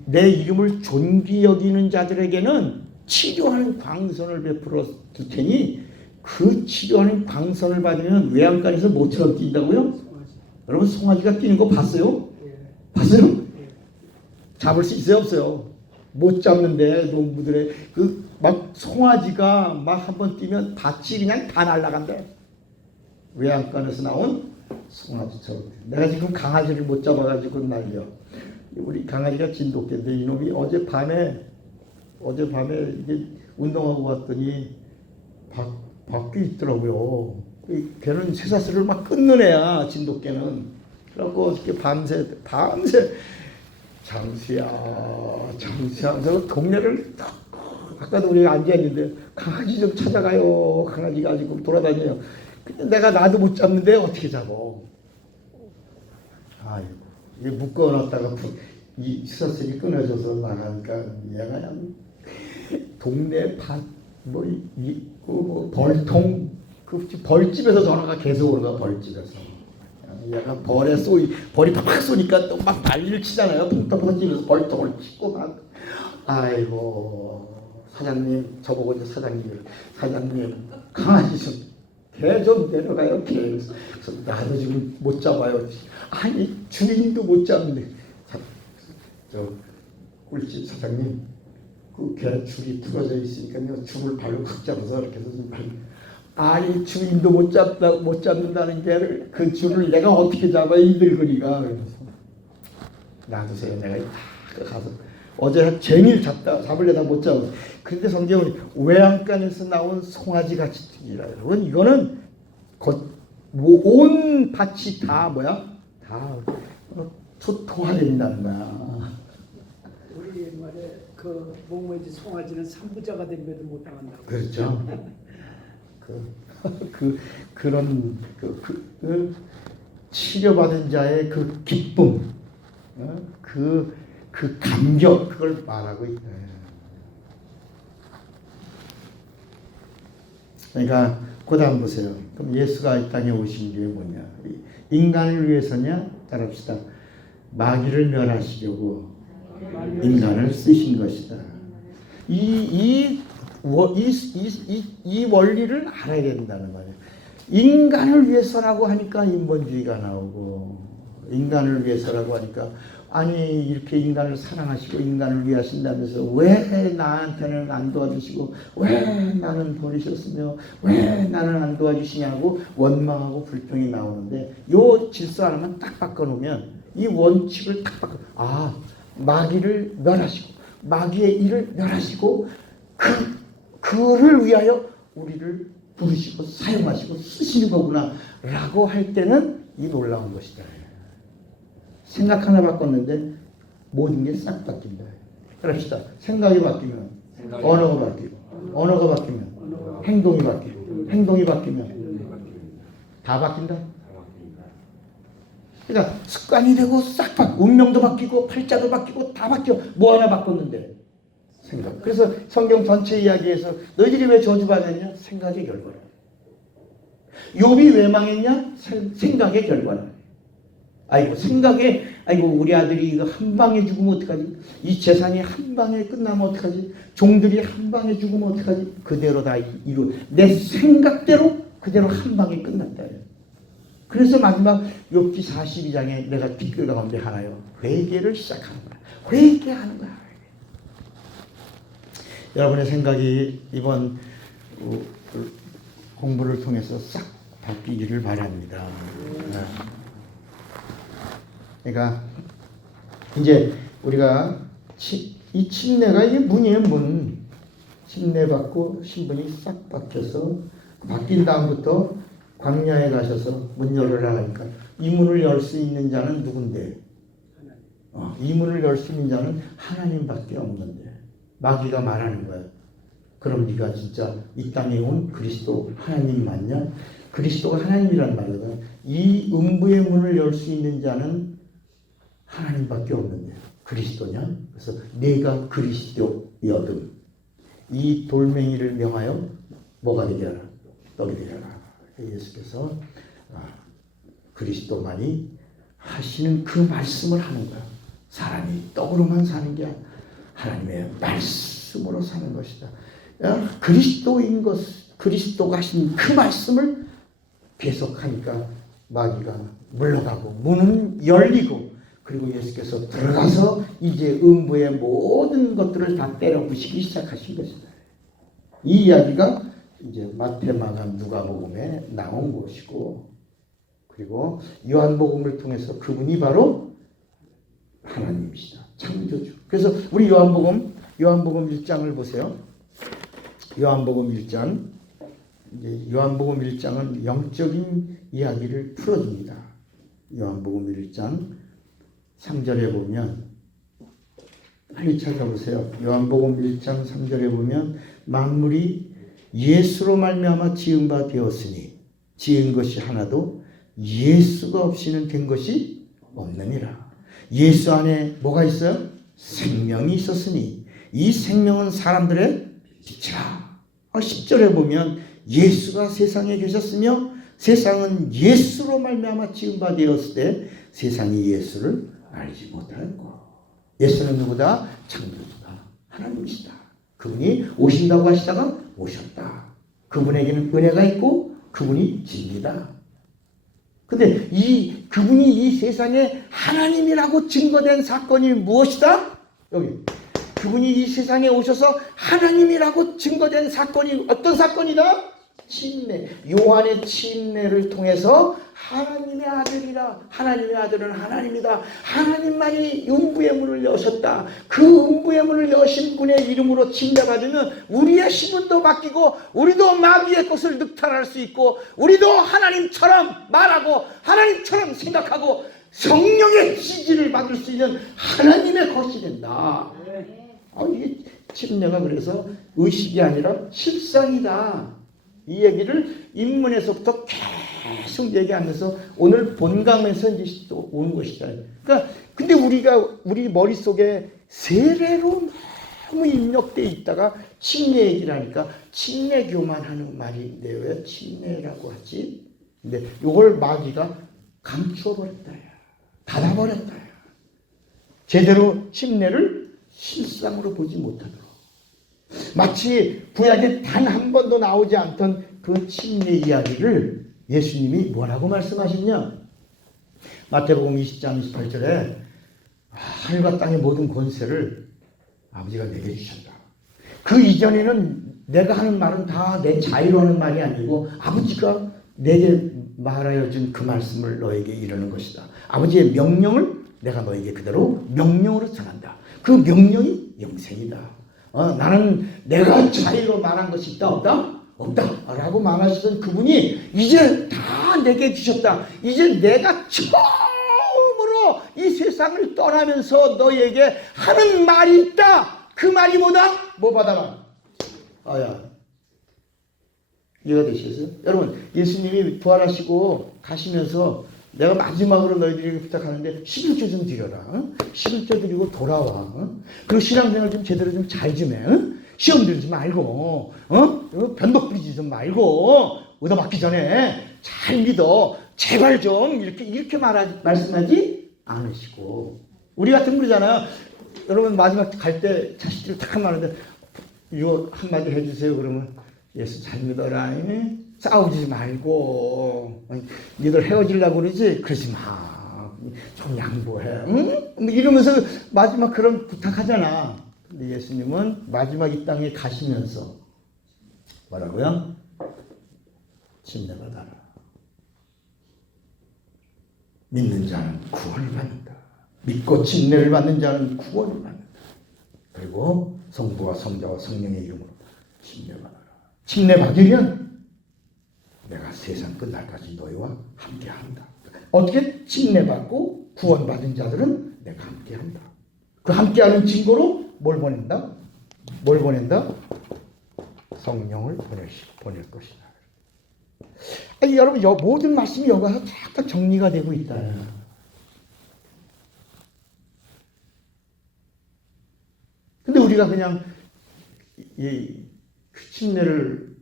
내 이름을 존귀 여기는 자들에게는 치료하는 광선을 베풀어 줄 테니 그 치료하는 광선을 받으면 외양간에서 모처럼 뛴다고요? 여러분 송아지가 뛰는 거 봤어요? 봤어요? 잡을 수 있어요? 없어요? 못 잡는데 농부들의 막 송아지가 막 한번 뛰면 밭이 그냥 다 날아간대. 외양간에서 나온 송아지처럼. 내가 지금 강아지를 못 잡아가지고 날려. 우리 강아지가 진돗개인데 이놈이 어젯밤에 이게 운동하고 왔더니 밖에 있더라고요. 걔는 쇠사슬을 막 끊는 애야, 진돗개는. 그래갖고 이렇게 밤새 장수야 하면서 동네를 아까도 우리가 앉아있는데 강아지 좀 찾아가요. 강아지가 지금 돌아다녀요. 근데 내가 나도 못 잡는데 어떻게 잡어? 아이고, 이게 묶어놨다가 이 쇠사슬이 끊어져서 나가니까 얘가 그냥 동네 벌통 벌집에서 전화가 계속 오는 거야. 벌집에서 얘가 벌이 팍팍 쏘니까 또 막 난리를 치잖아요. 펑펑 터지면서 벌통을 치고 막. 아이고 사장님, 저보고 이제 사장님 강아지 개 좀 내려가요. 개. 그래서 나도 지금 못 잡아요. 아니 주인도 못 잡는데. 저 꿀집 사장님, 그 개 줄이 부러져 있으니까요. 줄을 발로 꽉 잡아서 이렇게 해서 좀 아니 주인도 못 잡는다는 개를 그 줄을 내가 어떻게 잡아 이 늙은이가. 그래서 놔두세요. 내가 다 가서 어제 쟁일 잡으려다 못 잡았어. 그런데 성경은 외양간에서 나온 송아지 같이 뛰라. 여러분 이거는 온 밭이 다 다 소통화된다는 거야. 우리 옛말에 그 목매지 송아지는 삼부자가 되면도 못 당한다고. 그렇죠. 그런 치료받은 자의 그 기쁨, 그 감격, 그걸 말하고 있다. 그러니까 그다음 보세요. 그럼 예수가 이 땅에 오신 게 뭐냐? 인간을 위해서냐? 따라합시다. 마귀를 멸하시려고 인간을 쓰신 것이다. 이 원리를 알아야 된다는 거예요. 인간을 위해서라고 하니까 인본주의가 나오고, 인간을 위해서라고 하니까 아니 이렇게 인간을 사랑하시고 인간을 위하신다면서 왜 나한테는 안 도와주시고 왜 나는 버리셨으며 왜 나는 안 도와주시냐고 원망하고 불평이 나오는데, 요 질서 하나만 딱 바꿔놓으면 이 원칙을 딱 마귀를 멸하시고 마귀의 일을 멸하시고 그를 위하여 우리를 부르시고 사용하시고 쓰시는 거구나 라고 할 때는 이 놀라운 것이다. 생각 하나 바꿨는데 모든 게 싹 바뀐다. 그럽시다. 생각이 바뀌면 언어가 바뀌고, 언어가 바뀌면 행동이 바뀌고, 행동이 바뀌면 다 바뀐다. 그러니까 습관이 되고 싹 바뀌고, 운명도 바뀌고 팔자도 바뀌고 다 바뀌어. 뭐 하나 바꿨는데 생각. 그래서 성경 전체 이야기에서 너희들이 왜 저주받았냐? 생각의 결과라. 욥이 왜 망했냐? 생각의 결과라. 아이고 생각에 아이고 우리 아들이 이거 한 방에 죽으면 어떡하지? 이 재산이 한 방에 끝나면 어떡하지? 종들이 한 방에 죽으면 어떡하지? 그대로 다 이루 내 생각대로 그대로 한 방에 끝났다. 그래서 마지막 욥기 42장에 내가 뒷글 가운데 하나요. 회개를 시작하는 거야. 회개하는 거야. 여러분의 생각이 이번 공부를 통해서 싹 바뀌기를 바랍니다. 그러니까 이제 우리가 이 침례가 이게 문이에요. 문. 침례 받고 신분이 싹 바뀌어서 바뀐 다음부터 광야에 가셔서 문 열어라 하니까 이 문을 열 수 있는 자는 누군데? 이 문을 열 수 있는 자는 하나님밖에 없는데 마귀가 말하는 거야. 그럼 네가 진짜 이 땅에 온 그리스도 하나님 맞냐? 그리스도가 하나님이란 말이거든. 이 음부의 문을 열 수 있는 자는 하나님밖에 없는데 그리스도냐? 그래서 내가 그리스도여든 이 돌멩이를 명하여 뭐가 되게 하라? 떡이 되게 하라. 예수께서 그리스도만이 하시는 그 말씀을 하는 거야. 사람이 떡으로만 사는 게 아니라 하나님의 말씀으로 사는 것이다. 그리스도인 것, 그리스도가 하신 그 말씀을 계속하니까 마귀가 물러가고 문은 열리고 그리고 예수께서 들어가서 이제 음부의 모든 것들을 다 때려 부시기 시작하신 것이다. 이 이야기가 이제 마태, 마가, 누가복음에 나온 것이고 그리고 요한복음을 통해서 그분이 바로 하나님이시다. 창조주. 그래서 우리 요한복음 1장을 보세요. 요한복음 1장. 이제 요한복음 1장은 영적인 이야기를 풀어줍니다. 요한복음 1장 3절에 보면 빨리 찾아보세요. 요한복음 1장 3절에 보면 만물이 예수로 말미암아 지은 바 되었으니 지은 것이 하나도 예수가 없이는 된 것이 없느니라. 예수 안에 뭐가 있어요? 생명이 있었으니 이 생명은 사람들의 빛이라. 10절에 보면 예수가 세상에 계셨으며 세상은 예수로 말미암아 지은 바 되었을 때 세상이 예수를 알지 못하였고 예수는 누구다? 창조주다. 하나님이시다. 그분이 오신다고 하시다가 오셨다. 그분에게는 은혜가 있고 그분이 진리다. 근데 그분이 이 세상에 하나님이라고 증거된 사건이 무엇이다? 여기 그분이 이 세상에 오셔서 하나님이라고 증거된 사건이 어떤 사건이다? 침례. 요한의 침례를 통해서 하나님의 아들이라. 하나님의 아들은 하나님이다. 하나님만이 음부의 문을 여셨다. 그 음부의 문을 여신 분의 이름으로 침례받으면 우리의 신분도 바뀌고 우리도 마귀의 것을 늑탈할 수 있고 우리도 하나님처럼 말하고 하나님처럼 생각하고 성령의 지지를 받을 수 있는 하나님의 것이 된다. 이게 침례가 그래서 의식이 아니라 실상이다. 이 얘기를 입문에서부터 계속 얘기하면서 오늘 본강에서 이제 또 오는 것이다. 그러니까 근데 우리 머릿속에 세례로 너무 입력돼 있다가 침례 얘기를 하니까 침례교만 하는 말인데 왜 침례라고 하지? 근데 이걸 마귀가 감추어버렸다. 닫아버렸다. 제대로 침례를 실상으로 보지 못하도록. 마치 구약에 단 한 번도 나오지 않던 그 침례 이야기를 예수님이 뭐라고 말씀하셨냐? 마태복음 20장 28절에 하늘과 땅의 모든 권세를 아버지가 내게 주셨다. 그 이전에는 내가 하는 말은 다 내 자유로 하는 말이 아니고 아버지가 내게 말하여 준 그 말씀을 너에게 이르는 것이다. 아버지의 명령을 내가 너에게 그대로 명령으로 전한다. 그 명령이 영생이다. 나는 내가 자유로 말한 것이 있다 없다? 없다라고 말하시던 그분이 이제 다 내게 주셨다. 이제 내가 처음으로 이 세상을 떠나면서 너에게 하는 말이 있다. 그 말이 뭐다? 뭐 받아라? 아야, 이해가 되시겠어요? 여러분, 예수님이 부활하시고 가시면서 내가 마지막으로 너희들에게 부탁하는데 11조 좀 드려라. 11조 드리고 돌아와. 그리고 신앙생활 좀 제대로 좀 잘 좀 해. 시험 들지 말고, 변덕 부리지 좀 말고, 얻어맞기 전에 잘 믿어. 제발 좀 이렇게 말씀하지 않으시고. 우리 같은 분이잖아요. 여러분 마지막 갈 때 자식들 딱 말하는데 이거 한마디 해주세요. 그러면 예수 잘 믿어라. 싸우지 말고. 니들 헤어지려고 그러지? 그러지 마. 좀 양보해. 응? 이러면서 마지막 그런 부탁하잖아. 근데 예수님은 마지막 이 땅에 가시면서 뭐라고요? 침례받아라. 믿는 자는 구원을 받는다. 믿고 침례를 받는 자는 구원을 받는다. 그리고 성부와 성자와 성령의 이름으로 침례받아라. 침례 받으면 내가 세상 끝날까지 너희와 함께한다. 어떻게? 침례 받고 구원 받은 자들은 내가 함께한다. 그 함께하는 증거로 뭘 보낸다? 뭘 보낸다? 성령을 보낼 것이다. 아니, 여러분 모든 말씀이 여기서 딱 정리가 되고 있다. 근데 우리가 그냥 이 침례를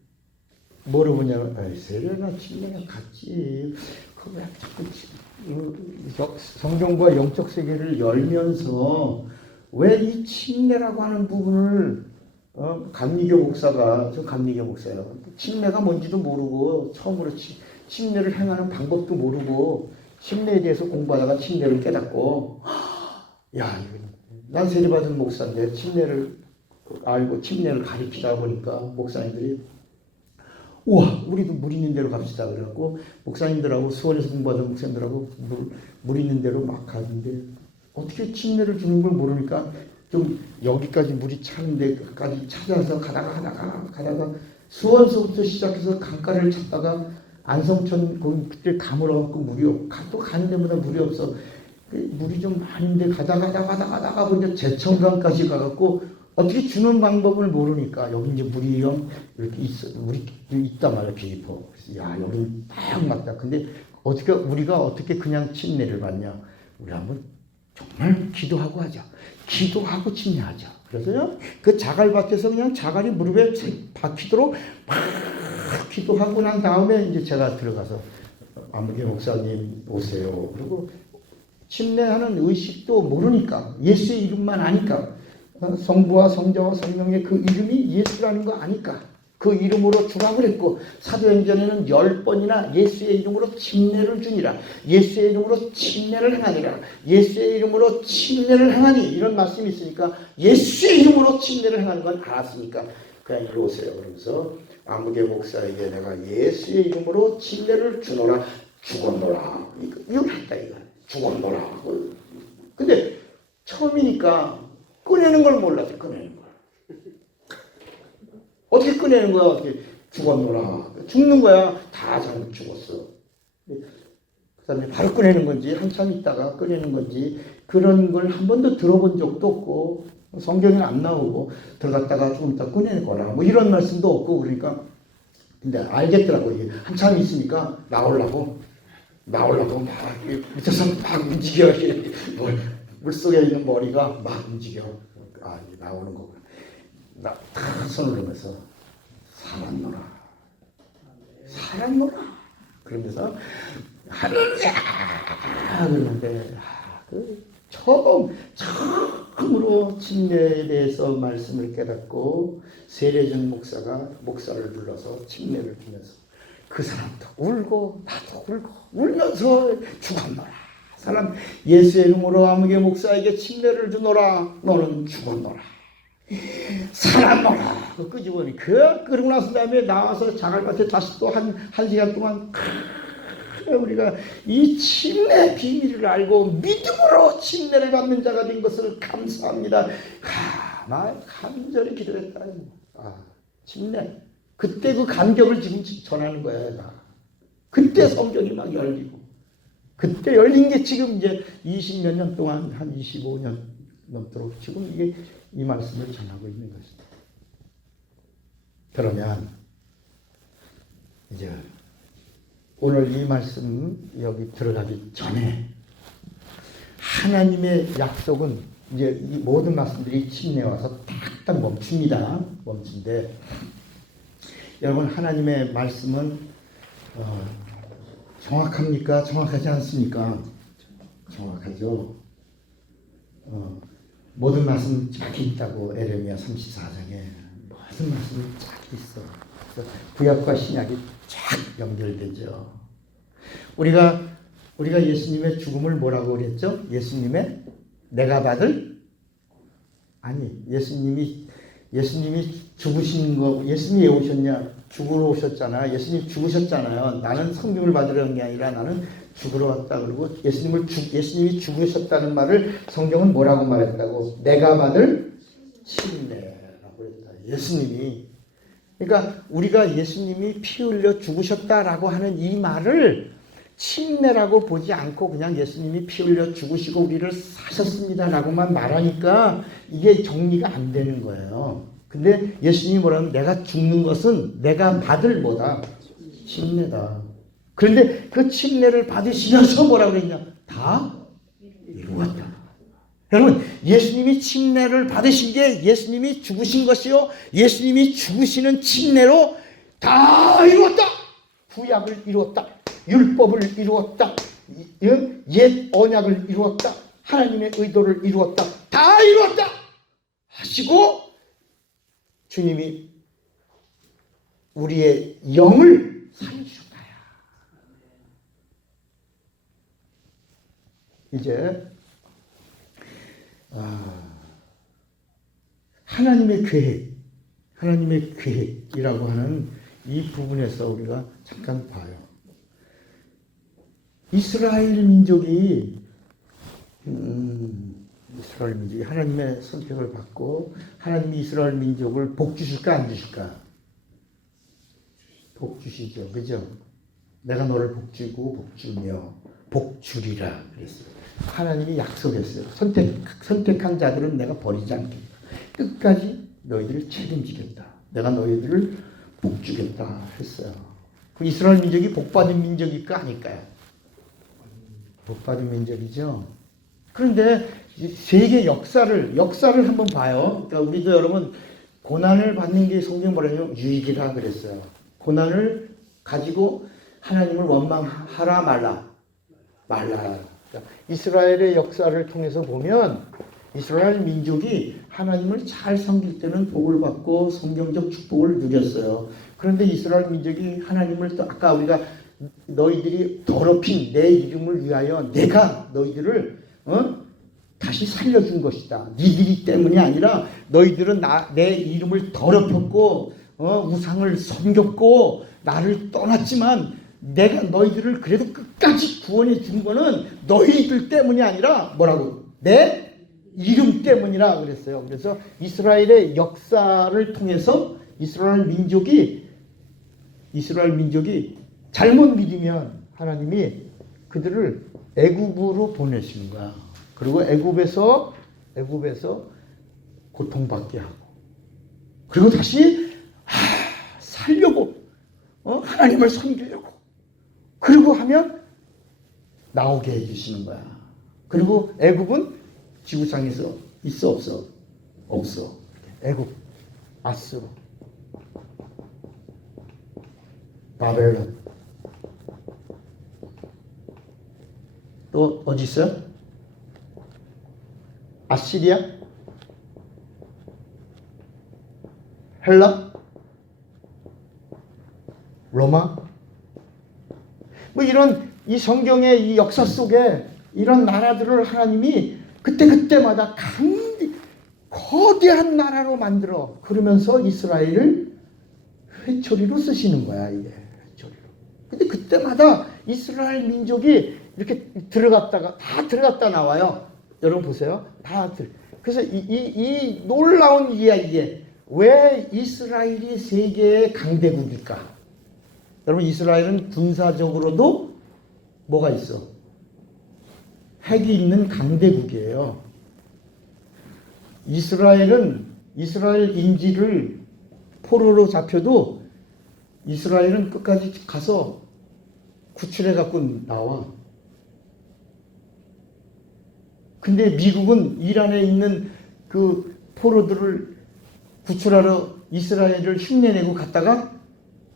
뭐로 보냐면 세례나 침례나 같지. 그거 자꾸 성경과 영적 세계를 열면서 왜 이 침례라고 하는 부분을 감리교 목사가, 저 감리교 목사예요. 침례가 뭔지도 모르고 처음으로 침례를 행하는 방법도 모르고 침례에 대해서 공부하다가 침례를 깨닫고, 야, 난 세례받은 목사인데 침례를 알고 침례를 가르치다 보니까 목사님들이 우와, 우리도 물 있는 데로 갑시다. 그래갖고 목사님들하고 수원에서 공부하던 목사님들하고 물 있는 데로 막 가는데 어떻게 침례를 주는 걸 모르니까 좀 여기까지 물이 차는 데까지 찾아서 가다가 수원서부터 시작해서 강가를 찾다가 안성천 그때 가물어갖고 물이 또 가는 데마다 물이 없어. 물이 좀 많은데 가다가 보니까 제천강까지 가갖고 어떻게 주는 방법을 모르니까 여기 이제 물이 이렇게 물이 있단 말이야. 비포. 야, 여기 딱 맞다. 근데 우리가 어떻게 그냥 침례를 받냐? 우리 한번 정말 기도하고 하자. 기도하고 침례하자. 그래서요, 그 자갈밭에서 그냥 자갈이 무릎에 박히도록 막 기도하고 난 다음에 이제 제가 들어가서 아무개 목사님 오세요. 그리고 침례하는 의식도 모르니까 예수의 이름만 아니까 성부와 성자와 성령의 그 이름이 예수라는 거 아니까 그 이름으로 주갑을 했고 사도행전에는 10번이나 예수의 이름으로 침례를 주니라. 예수의 이름으로 침례를 행하니라. 예수의 이름으로 침례를 행하니 이런 말씀이 있으니까 예수의 이름으로 침례를 행하는 건 알았으니까 그냥 이리 오세요. 그러면서 아무개 목사에게 내가 예수의 이름으로 침례를 주노라. 죽었노라. 이걸 했다 이거. 죽었노라. 근데 처음이니까 꺼내는 걸 몰랐어. 꺼내는 걸. 어떻게 꺼내는 거야? 어떻게 죽었노라. 죽는 거야. 다 잘못 죽었어. 그 다음에 바로 꺼내는 건지 한참 있다가 꺼내는 건지 그런 걸 한 번도 들어본 적도 없고 성경에 안 나오고 들어갔다가 조금 있다 꺼내는 거라 뭐 이런 말씀도 없고 그러니까 근데 알겠더라고. 이게 한참 있으니까 나오려고 막 밑에서 막 움직여. 물속에 있는 머리가 막 움직여. 아, 나오는 거구나. 다 손을 넣으면서 살았노라. 그러면서 할렐루야 그러는데 처음으로 침례에 대해서 말씀을 깨닫고 세례전 목사가 목사를 불러서 침례를 주면서 그 사람도 울고 나도 울고 울면서 죽었노라. 사람 예수의 이름으로 아무개 목사에게 침례를 주노라. 너는 죽었노라. 살았노라. 끄집어니 그러고 나서 다음에 나와서 자갈밭에 다시 또 한 시간 동안 우리가 이 침례 비밀을 알고 믿음으로 침례를 받는 자가 된 것을 감사합니다. 간절히 기도했다. 침례 그때 그 감격을 지금 전하는 거야. 나. 그때 성경이 막 열리고 그때 열린 게 지금 이제 20몇 년 동안 한 25년 넘도록 지금 이게 이 말씀을 전하고 있는 것이다. 그러면 이제 오늘 이 말씀 여기 들어가기 전에 하나님의 약속은 이제 이 모든 말씀들이 침례 와서 딱 멈춥니다. 멈춘데 여러분 하나님의 말씀은 정확합니까? 정확하지 않습니까? 정확하죠. 모든 말씀 쫙 있다고 에레미야 34장에 모든 말씀이 쫙 있어. 그래서 구약과 신약이 쫙 연결되죠. 우리가 예수님의 죽음을 뭐라고 그랬죠? 예수님의 내가 받을 아니 예수님이 죽으신 거 예수님이 왜 오셨냐? 죽으러 오셨잖아. 예수님 죽으셨잖아요. 나는 성경을 받으러 온 게 아니라 나는 죽으러 왔다. 그러고 예수님이 죽으셨다는 말을 성경은 뭐라고 말했다고? 내가 받을 침례라고 했다. 예수님이 그러니까 우리가 예수님이 피 흘려 죽으셨다라고 하는 이 말을 침례라고 보지 않고 그냥 예수님이 피 흘려 죽으시고 우리를 사셨습니다라고만 말하니까 이게 정리가 안 되는 거예요. 근데 예수님이 뭐라면 내가 죽는 것은 내가 받을 뭐다? 침례다. 그런데 그 침례를 받으시면서 뭐라고 그랬냐? 다 이루었다. 여러분 예수님이 침례를 받으신 게 예수님이 죽으신 것이요. 예수님이 죽으시는 침례로 다 이루었다. 구약을 이루었다. 율법을 이루었다. 옛 언약을 이루었다. 하나님의 의도를 이루었다. 다 이루었다. 하시고 주님이 우리의 영을 살려주셨다. 이제 하나님의 계획이라고 하는 이 부분에서 우리가 잠깐 봐요. 이스라엘 민족이 하나님의 선택을 받고 하나님이 이스라엘 민족을 복 주실까 안 주실까? 복 주시죠. 그죠? 내가 너를 복 주고 복 주며 복 주리라 그랬어요. 하나님이 약속했어요. 선택한 자들은 내가 버리지 않겠다. 끝까지 너희들을 책임지겠다. 내가 너희들을 복 주겠다 했어요. 그 이스라엘 민족이 복받은 민족일까 아닐까요? 복받은 민족이죠. 그런데 세계 역사를 한번 봐요. 그러니까 우리도 여러분 고난을 받는 게 성경 뭐라냐면 유익이라 그랬어요. 고난을 가지고 하나님을 원망하라 말라. 그러니까 이스라엘의 역사를 통해서 보면 이스라엘 민족이 하나님을 잘 섬길 때는 복을 받고 성경적 축복을 누렸어요. 그런데 이스라엘 민족이 하나님을 또 아까 우리가 너희들이 더럽힌 내 이름을 위하여 내가 너희들을 다시 살려준 것이다. 니들이 때문이 아니라 너희들은 내 이름을 더럽혔고 우상을 섬겼고 나를 떠났지만 내가 너희들을 그래도 끝까지 구원해 준 거는 너희들 때문이 아니라 뭐라고? 내 이름 때문이라 그랬어요. 그래서 이스라엘의 역사를 통해서 이스라엘 민족이 잘못 믿으면 하나님이 그들을 애굽으로 보내시는 거야. 그리고 애굽에서 고통받게 하고 그리고 다시 살려고 하나님을 섬기려고 그리고 하면 나오게 해주시는 거야. 그리고 애굽은 지구상에서 있어 없어? 없어. 애굽, 아스로, 바벨론 또 어디 있어요? 아시리아? 헬라? 로마? 뭐 이런 이 성경의 이 역사 속에 이런 나라들을 하나님이 그때마다 거대한 나라로 만들어 그러면서 이스라엘을 회초리로 쓰시는 거야. 이게 회초리로. 근데 그때마다 이스라엘 민족이 이렇게 다 들어갔다 나와요. 여러분 보세요. 그래서 이 놀라운 이야기에 왜 이스라엘이 세계의 강대국일까? 여러분, 이스라엘은 군사적으로도 뭐가 있어? 핵이 있는 강대국이에요. 이스라엘 인지를 포로로 잡혀도 이스라엘은 끝까지 가서 구출해 갖고 나와. 근데 미국은 이란에 있는 그 포로들을 구출하러 이스라엘을 흉내내고 갔다가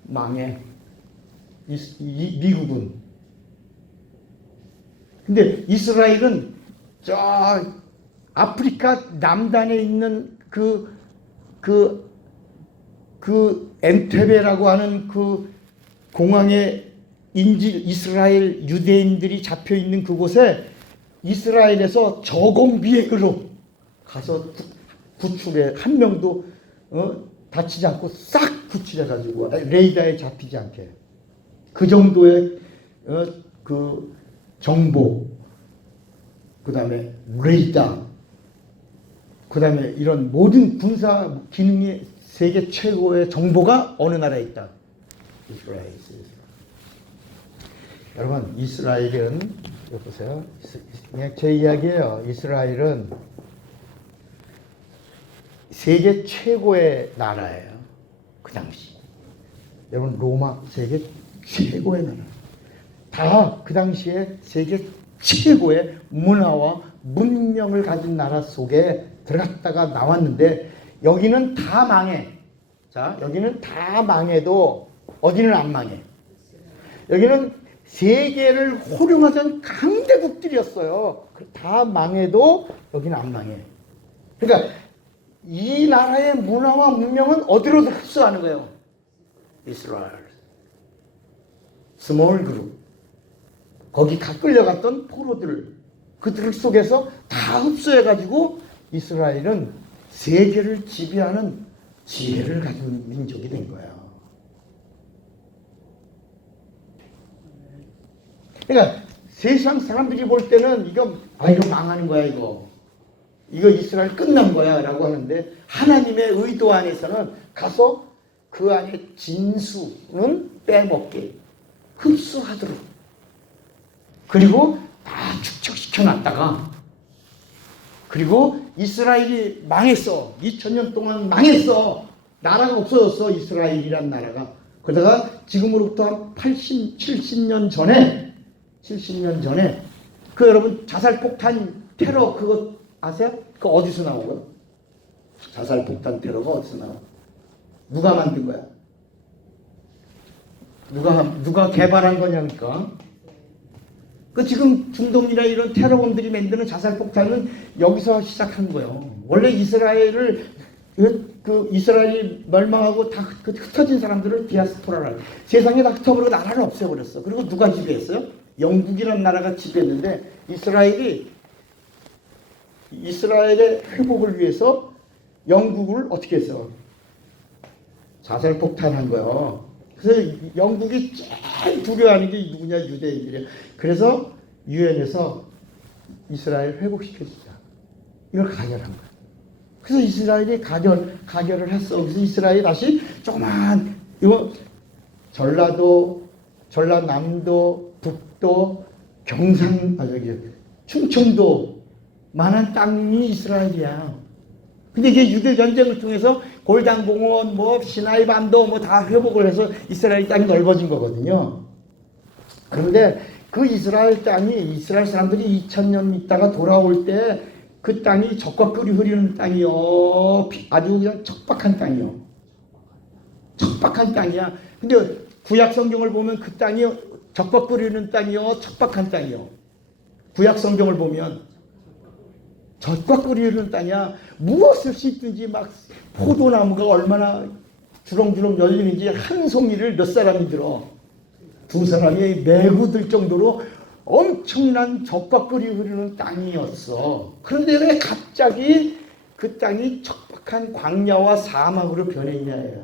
망해. 미국은. 근데 이스라엘은 저 아프리카 남단에 있는 그 엔테베라고 하는 그 공항에 이스라엘 유대인들이 잡혀 있는 그곳에 이스라엘에서 저공 비행으로 가서 구출해, 한 명도 다치지 않고 싹 구출해가지고 레이더에 잡히지 않게, 그 정도의 그 정보, 그 다음에 레이더, 그 다음에 이런 모든 군사 기능이 세계 최고의 정보가 어느 나라에 있다? 이스라엘에서. 여러분, 이스라엘은, 여기 보세요. 그냥 제 이야기예요. 이스라엘은 세계 최고의 나라예요. 그 당시. 여러분, 로마 세계 최고의 나라. 다 그 당시에 세계 최고의 문화와 문명을 가진 나라 속에 들어갔다가 나왔는데, 여기는 다 망해. 자, 여기는 다 망해도 어디는 안 망해. 여기는 세계를 호령하던 강대국들이었어요. 다 망해도 여기는 안 망해. 그러니까 이 나라의 문화와 문명은 어디로도 흡수하는 거예요. 이스라엘. 스몰 그룹. 거기 다 끌려갔던 포로들, 그들 속에서 다 흡수해가지고 이스라엘은 세계를 지배하는 지혜를 가진 민족이 된 거예요. 그러니까 세상 사람들이 볼 때는 이거 망하는 거야, 이거 이스라엘 끝난 거야 라고 하는데, 하나님의 의도 안에서는 가서 그 안에 진수는 빼먹게 흡수하도록, 그리고 다 축적시켜 놨다가, 그리고 이스라엘이 망했어. 2000년 동안 망했어. 나라가 없어졌어, 이스라엘이란 나라가. 그러다가 지금으로부터 한 80, 70년 전에 그 여러분 자살폭탄 테러 그거 아세요? 그거 어디서 나오고요? 자살폭탄 테러가 어디서 나와? 누가 만든 거야? 누가 개발한 거냐니까. 그 지금 중동이나 이런 테러범들이 만드는 자살폭탄은 여기서 시작한 거예요. 원래 이스라엘이 멸망하고 다 흩어진 사람들을 디아스포라라, 세상에 다 흩어버리고 나라를 없애버렸어. 그리고 누가 지배했어요? 영국이라는 나라가 지배했는데, 이스라엘의 회복을 위해서 영국을 어떻게 했어? 자살폭탄한 거예요. 그래서 영국이 제일 두려워하는 게 누구냐? 유대인들이에요. 그래서 유엔에서 이스라엘 회복시켜주자, 이걸 가결한 거예요. 그래서 이스라엘이 가결을 했어. 그래서 이스라엘이 다시 조그만, 이거 전라남도, 북도, 충청도 만한 땅이 이스라엘이야. 근데 이게 유대 전쟁을 통해서 골단공원, 시나이 반도 다 회복을 해서 이스라엘 땅이 넓어진 거거든요. 그런데 그 이스라엘 땅이, 이스라엘 사람들이 2000년 있다가 돌아올 때 그 땅이 적과 꿀이 흐르는 땅이요. 아주 그냥 척박한 땅이요. 척박한 땅이야. 근데 구약 성경을 보면 그 땅이 적과 꿀이 흐르는 땅이요, 척박한 땅이요. 구약 성경을 보면 적과 꿀이 흐르는 땅이야. 무엇을 씻든지 막 포도나무가 얼마나 주렁주렁 열리는지 한 송이를 몇 사람이 들어. 두 사람이 메고 들 정도로 엄청난 적과 꿀이 흐르는 땅이었어. 그런데 왜 갑자기 그 땅이 척박한 광야와 사막으로 변했냐예요.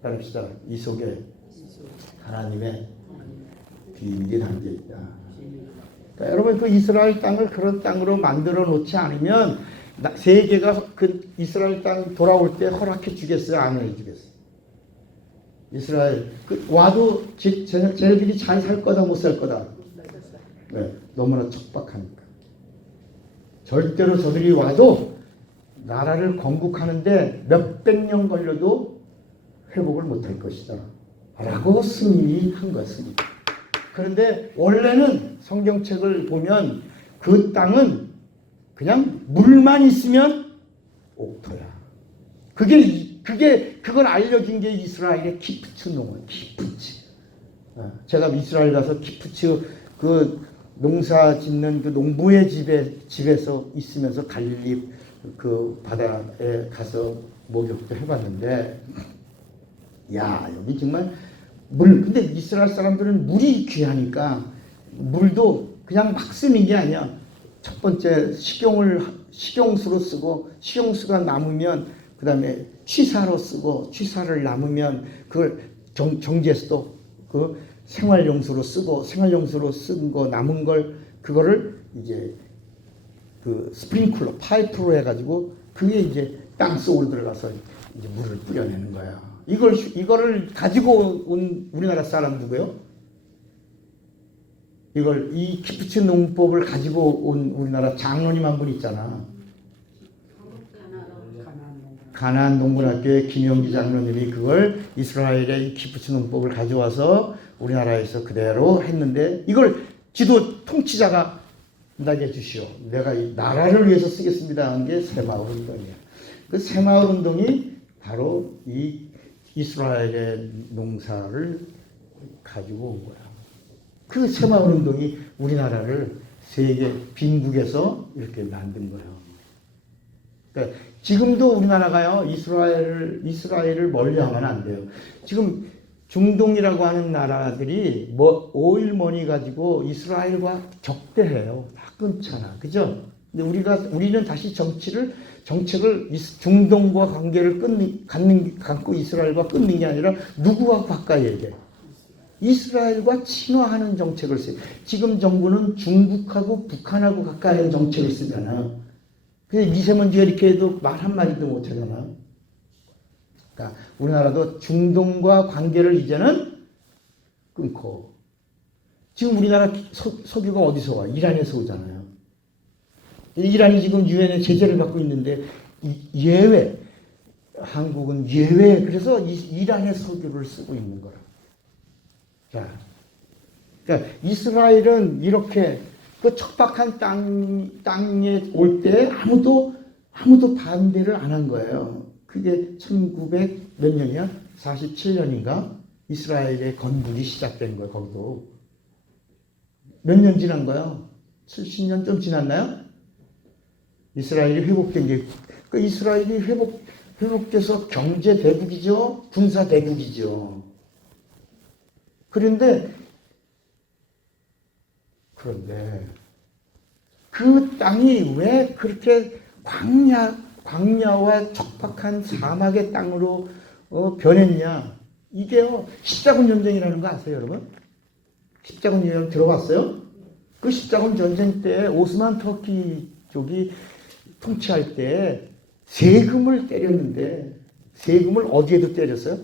따릅시다. 이 속에 하나님의 비밀이 담겨 있다. 그러니까 여러분, 그 이스라엘 땅을 그런 땅으로 만들어 놓지 않으면 세계가 그 이스라엘 땅 돌아올 때 허락해 주겠어요? 안 해주겠어요? 이스라엘 와도 쟤네들이 잘 살 거다 못 살 거다? 네, 너무나 척박하니까. 절대로 저들이 와도 나라를 건국하는데 몇백 년 걸려도 회복을 못할 것이다 라고 승인이 한 것입니다. 그런데 원래는 성경책을 보면 그 땅은 그냥 물만 있으면 옥토야. 그걸 알려준 게 이스라엘의 키프츠 농원, 키프츠. 제가 이스라엘 가서 키프츠 그 농사 짓는 그 농부의 집에서 있으면서 갈릴리 그 바다에 가서 목욕도 해봤는데, 야, 여기 정말 근데 이스라엘 사람들은 물이 귀하니까 물도 그냥 막 쓰는 게 아니야. 첫 번째 식용수로 쓰고, 식용수가 남으면 그 다음에 취사로 쓰고, 취사를 남으면 그걸 정제수도 그 생활용수로 쓰고, 생활용수로 쓴 거 남은 걸 그거를 이제 그 스프링클러 파이프로 해가지고 그게 이제 땅 속으로 들어가서 이제 물을 뿌려내는 거야. 이거를 가지고 온 우리나라 사람 누구요? 이 키프츠 농법을 가지고 온 우리나라 장로님 한 분 있잖아. 가나안 농군학교의 김영기 장로님이 그걸 이스라엘의 이 키프츠 농법을 가져와서 우리나라에서 그대로 했는데, 이걸 지도 통치자가 나게 주시오. 내가 이 나라를 위해서 쓰겠습니다 한 게 새마을운동이야. 그 새마을운동이 바로 이 이스라엘의 농사를 가지고 온 거야. 그 새마을운동이 우리나라를 세계 빈국에서 이렇게 만든 거예요. 그러니까 지금도 우리나라가요, 이스라엘을 멀리하면 안 돼요. 지금 중동이라고 하는 나라들이 오일머니 가지고 이스라엘과 적대해요. 다 끊잖아, 그죠? 근데 우리는 다시 정책을 중동과 관계를 갖고 이스라엘과 끊는 게 아니라 누구와 가까이 얘기해? 이스라엘과 친화하는 정책을 써요. 지금 정부는 중국하고 북한하고 가까이 하는 정책을 쓰잖아. 근데 미세먼지가 이렇게 해도 말 한마디도 못하잖아. 그러니까 우리나라도 중동과 관계를 이제는 끊고, 지금 우리나라 석유가 어디서 와? 이란에서 오잖아요. 이란이 지금 유엔의 제재를 받고 있는데 예외, 한국은 예외. 그래서 이란의 석유를 쓰고 있는 거라. 자, 그러니까 이스라엘은 이렇게 그 척박한 땅에 올 때 아무도 반대를 안 한 거예요. 그게 1900 몇 년이야? 47년인가? 이스라엘의 건국이 시작된 거예요. 거기도 몇 년 지난 거예요? 70년 좀 지났나요? 이스라엘이 회복된 게, 그 이스라엘이 회복돼서 경제 대국이죠, 군사 대국이죠. 그런데 그 땅이 왜 그렇게 광야와 척박한 사막의 땅으로 변했냐? 이게요, 십자군 전쟁이라는 거 아세요, 여러분? 십자군 전쟁 들어봤어요? 그 십자군 전쟁 때 오스만 터키 쪽이 통치할 때 세금을 때렸는데, 세금을 어디에도 때렸어요?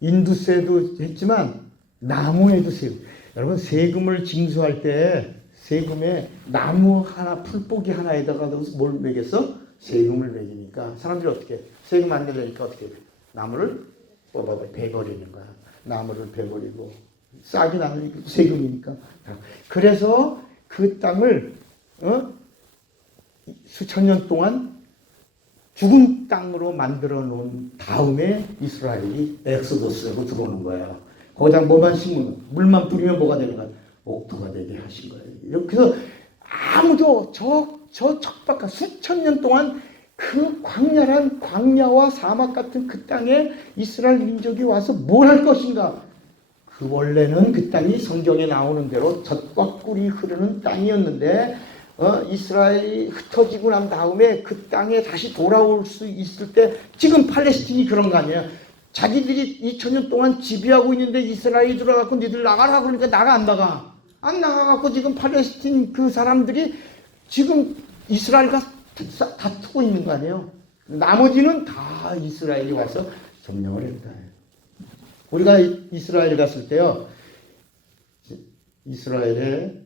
인두세도 했지만 나무에도 세금. 여러분, 세금을 징수할 때 세금에 나무 하나, 풀포기 하나에다가 뭘 매겼어? 세금을 매기니까 사람들이 어떻게 해? 세금 안 내려니까 어떻게 해? 나무를 베버리는 거야. 나무를 베버리고, 싹이 나는 세금이니까. 그래서 그 땅을 수천 년 동안 죽은 땅으로 만들어 놓은 다음에 이스라엘이 엑소더스하고 들어오는 거예요. 거기다 뭐만 심으면, 물만 뿌리면 뭐가 되는 거야? 옥토가 되게 하신 거예요. 이렇게 해서 아무도 저 척박한 수천 년 동안 그 광야란 광야와 사막 같은 그 땅에 이스라엘 민족이 와서 뭘 할 것인가? 그 원래는 그 땅이 성경에 나오는 대로 젖과 꿀이 흐르는 땅이었는데, 이스라엘이 흩어지고 난 다음에 그 땅에 다시 돌아올 수 있을 때, 지금 팔레스틴이 그런 거 아니에요? 자기들이 2000년 동안 지배하고 있는데 이스라엘이 들어가고 니들 나가라 그러니까 안 나가갖고 지금 팔레스틴 그 사람들이 지금 이스라엘과 다투고 있는 거 아니에요? 나머지는 다 이스라엘이 와서 점령을 했다. 우리가 이스라엘 갔을 때요, 이스라엘의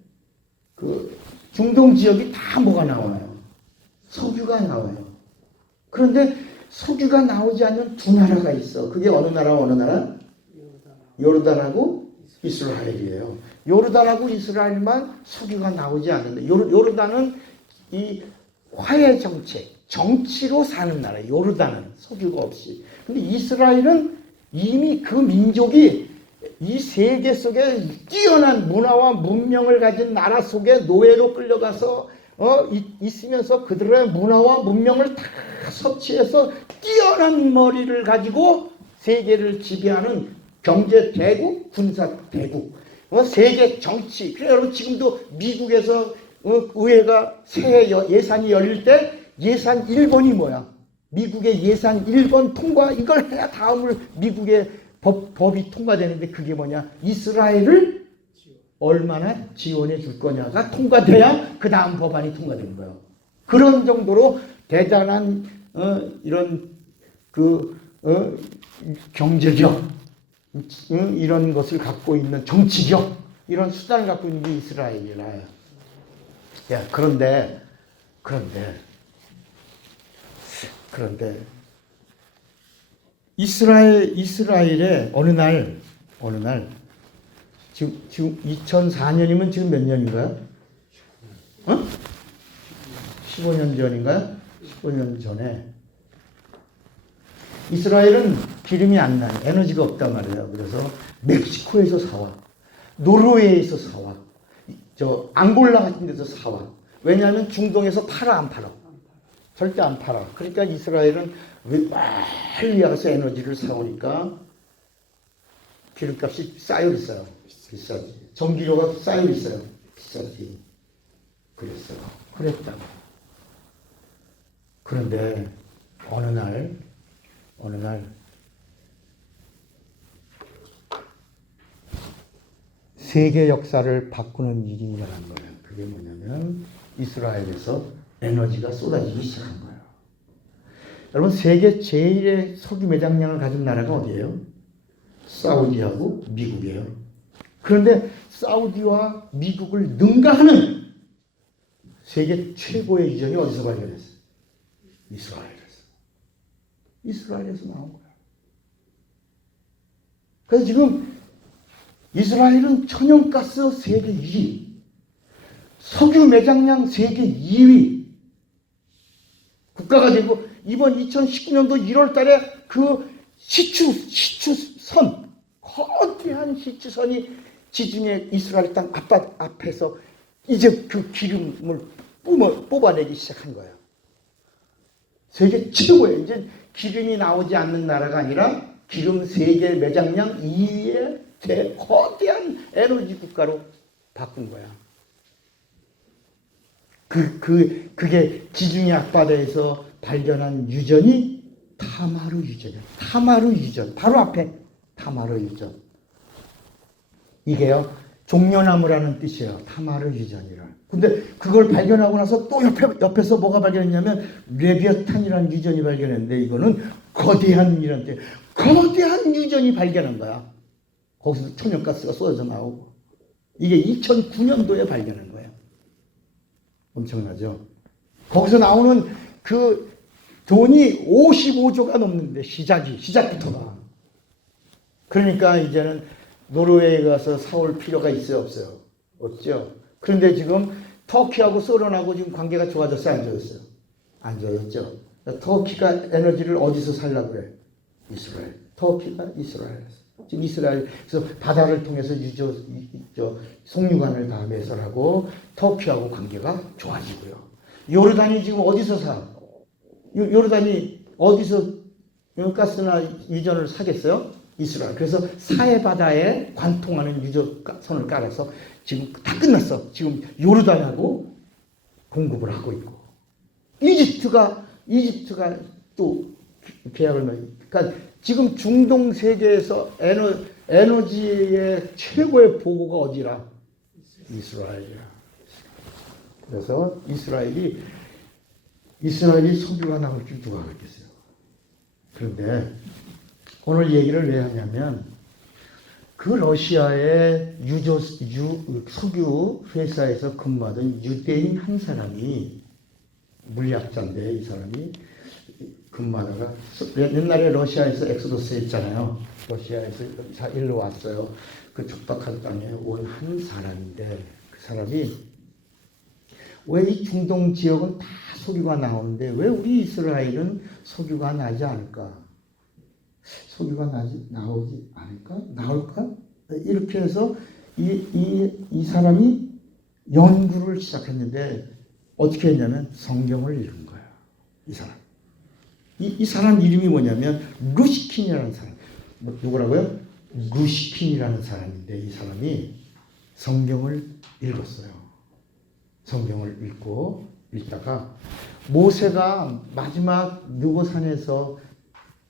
그 중동 지역이 다 뭐가 나와요? 석유가 나와요. 그런데 석유가 나오지 않는 두 나라가 있어. 그게 어느 나라, 어느 나라? 요르단하고 이스라엘이에요. 요르단하고 이스라엘만 석유가 나오지 않는데, 요르단은 이 화해 정책, 정치로 사는 나라예요. 요르단은 석유가 없이. 근데 이스라엘은 이미 그 민족이 이 세계 속에 뛰어난 문화와 문명을 가진 나라 속에 노예로 끌려가서 있으면서 그들의 문화와 문명을 다 섭취해서 뛰어난 머리를 가지고 세계를 지배하는 경제 대국, 군사 대국, 세계 정치. 그래서 여러분 지금도 미국에서 의회가 새해 예산이 열릴 때 예산 1번이 뭐야? 미국의 예산 1번 통과, 이걸 해야 다음을 미국의 법이 통과되는데 그게 뭐냐? 이스라엘을 얼마나 지원해 줄 거냐가 통과돼야 그 다음 법안이 통과되는 거예요. 그런 정도로 대단한 이런 경제력, 이런 것을 갖고 있는 정치력, 이런 수단을 갖고 있는 게 이스라엘이라. 야, 그런데 이스라엘의 어느 날 지금 2004년이면 지금 몇 년인가요? 15년 전인가요? 15년 전에 이스라엘은 기름이 안 나요. 에너지가 없단 말이에요. 그래서 멕시코에서 사와, 노르웨이에서 사와, 저 앙골라 같은 데서 사와. 왜냐하면 중동에서 팔아 안 팔아? 절대 안 팔아. 그러니까 이스라엘은 빨리 와서 에너지를 사오니까 기름값이 쌓여 있어요. 비싸지. 전기료가 쌓여 있어요. 비싸지. 그랬다고. 그런데 어느 날 세계 역사를 바꾸는 일이 일어난 거예요. 그게 뭐냐면 이스라엘에서 에너지가 쏟아지기 시작한 거예요. 여러분, 세계 제일의 석유 매장량을 가진 나라가 어디예요? 사우디하고 미국이에요. 그런데 사우디와 미국을 능가하는 세계 최고의 유전이 어디서 발견했어요? 이스라엘에서 나온 거예요. 그래서 지금 이스라엘은 천연가스 세계 1위, 석유 매장량 세계 2위 국가가 되고, 이번 2019년도 1월 달에 그 시추선, 거대한 시추선이 지중해 이스라엘 땅 앞에서 이제 그 기름을 뽑아내기 시작한 거예요. 세계 최고예요. 이제 기름이 나오지 않는 나라가 아니라 기름 세계 매장량 2위의 거대한 에너지 국가로 바꾼 거야. 그게 지중해 앞바다에서 발견한 유전이 타마르 유전이야. 타마르 유전. 바로 앞에 타마르 유전. 이게요, 종려나무라는 뜻이에요. 타마르 유전이라. 근데 그걸 발견하고 나서 또 옆에서 뭐가 발견했냐면 레비아탄이라는 유전이 발견했는데, 이거는 거대한 이런 뜻. 거대한 유전이 발견한 거야. 거기서 천연가스가 쏟아져 나오고. 이게 2009년도에 발견한 거예요. 엄청나죠? 거기서 나오는 그 돈이 55조가 넘는데, 시작부터가. 그러니까 이제는 노르웨이에 가서 사올 필요가 있어요, 없어요? 없죠? 그런데 지금 터키하고 소련하고 지금 관계가 좋아졌어요, 안 좋아졌어요? 안 좋아졌죠? 터키가 에너지를 어디서 살려고 그래? 이스라엘. 터키가 이스라엘에서. 지금 이스라엘에서 바다를 통해서 송유관을 다 매설하고 터키하고 관계가 좋아지고요. 요르단이 지금 어디서 사? 요르단이 어디서 가스나 유전을 사겠어요? 이스라엘. 그래서 사해 바다에 관통하는 유조선을 깔아서 지금 다 끝났어. 지금 요르단하고 공급을 하고 있고, 이집트가 또 계약을 그러니까 지금 중동 세계에서 에너지의 최고의 보고가 어디라? 이스라엘이야. 그래서 이스라엘이 석유가 나올 줄 누가 알겠어요. 그런데 오늘 얘기를 왜 하냐면 그 러시아의 석유 회사에서 근무하던 유대인 한 사람이 물리학자인데 이 사람이 근무하다가 옛날에 러시아에서 엑소더스 했잖아요. 러시아에서 일로 왔어요. 그 척박한 땅에 온 한 사람인데 그 사람이 왜 이 중동 지역은 다 석유가 나오는데 왜 우리 이스라엘은 석유가 나지 않을까? 석유가 나오지 않을까? 나올까? 이렇게 해서 이 사람이 연구를 시작했는데 어떻게 했냐면 성경을 읽은 거야. 이 사람. 이 사람 이름이 뭐냐면 루시킨이라는 사람. 누구라고요? 루시킨이라는 사람인데 이 사람이 성경을 읽었어요. 성경을 읽다가 모세가 마지막 느고산에서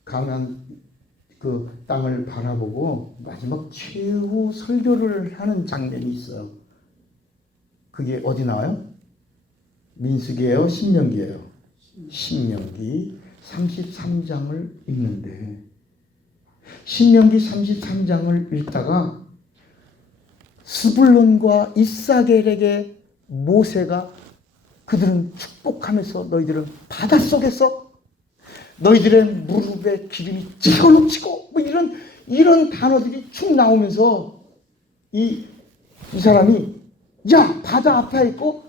가나안 그 땅을 바라보고 마지막 최후 설교를 하는 장면이 있어요. 그게 어디 나와요? 민수기예요? 신명기예요? 신명기 33장을 읽는데 신명기 33장을 읽다가 스불론과 이사겔에게 모세가 그들은 축복하면서 너희들은 바닷속에서 너희들의 무릎에 기름이 채워넘치고 뭐 이런 단어들이 쭉 나오면서 이 사람이 야 바다 앞에 있고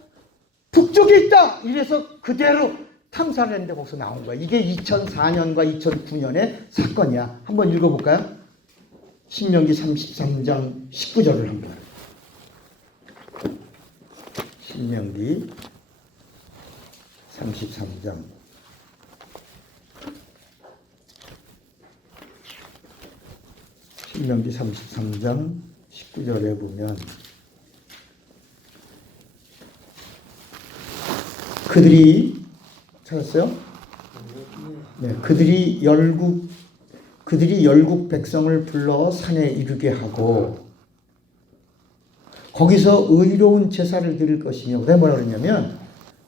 북쪽에 있다 이래서 그대로 탐사를 했는데 거기서 나온 거야. 이게 2004년과 2009년의 사건이야. 한번 읽어볼까요? 신명기 33장 19절을 한번. 신명기 33장 신명기 33장 19절에 보면 그들이 찾았어요? 네, 그들이 열국 백성을 불러 산에 이르게 하고 거기서 의로운 제사를 드릴 것이며 왜 뭐라 그러냐면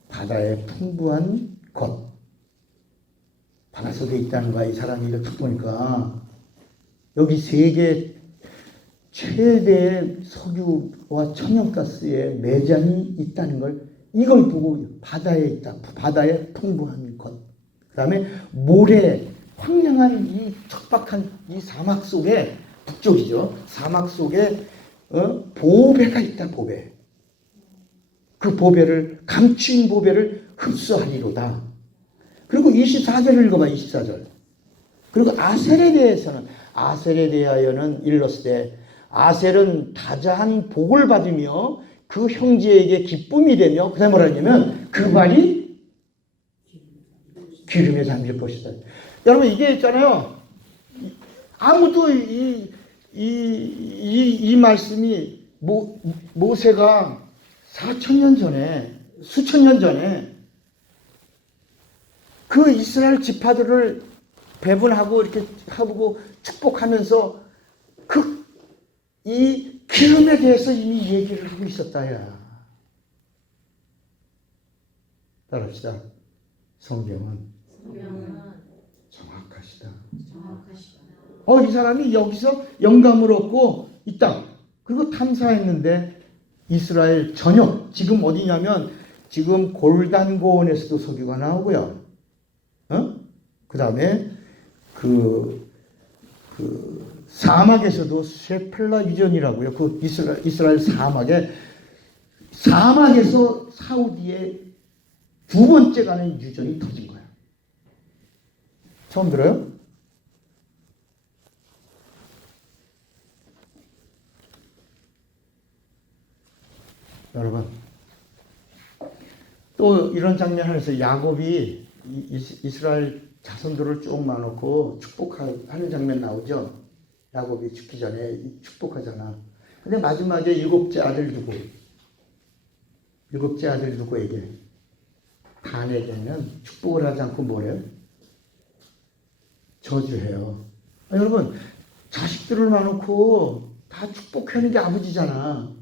바다의 풍부한 것 바다 속에 있다는 거야. 이 사람이 이렇게 보니까 여기 세계 최대의 석유와 천연가스의 매장이 있다는 걸 이걸 보고 바다에 있다. 바다의 풍부한 것. 그 다음에 모래, 황량한 이 척박한 이 사막 속에 북쪽이죠. 사막 속에 보배가 있다. 보배. 그 보배를 감추인 보배를 흡수하리로다. 그리고 24절을 읽어봐. 24절. 그리고 아셀에 대하여는 일렀을 아셀은 다자한 복을 받으며 그 형제에게 기쁨이 되며 그 다음에 뭐라 하냐면 그 발이 기름에 잠길 것이다. 여러분 이게 있잖아요. 아무도 이 말씀이 모세가 4,000년 전에 수천 년 전에 그 이스라엘 지파들을 배분하고 이렇게 하고 축복하면서 이 기름에 대해서 이미 얘기를 하고 있었다야. 따라합시다. 성경은 정확하시다. 이 사람이 여기서 영감을 얻고 이 땅 그리고 탐사했는데 이스라엘 전역 지금 어디냐면 지금 골단 고원에서도 석유가 나오고요. 그 다음에 그 사막에서도 셰펠라 유전이라고요. 그 이스라엘 사막에서 사우디에 두 번째 가는 유전이 터진 거야. 처음 들어요? 여러분 또 이런 장면 하면서 야곱이 이스라엘 자손들을 쭉 나놓고 축복하는 장면 나오죠. 야곱이 죽기 전에 축복하잖아. 근데 마지막에 일곱째 아들 누구에게? 단에게는 축복을 하지 않고 뭐래요? 저주해요. 여러분 자식들을 나놓고 다 축복하는 게 아버지잖아.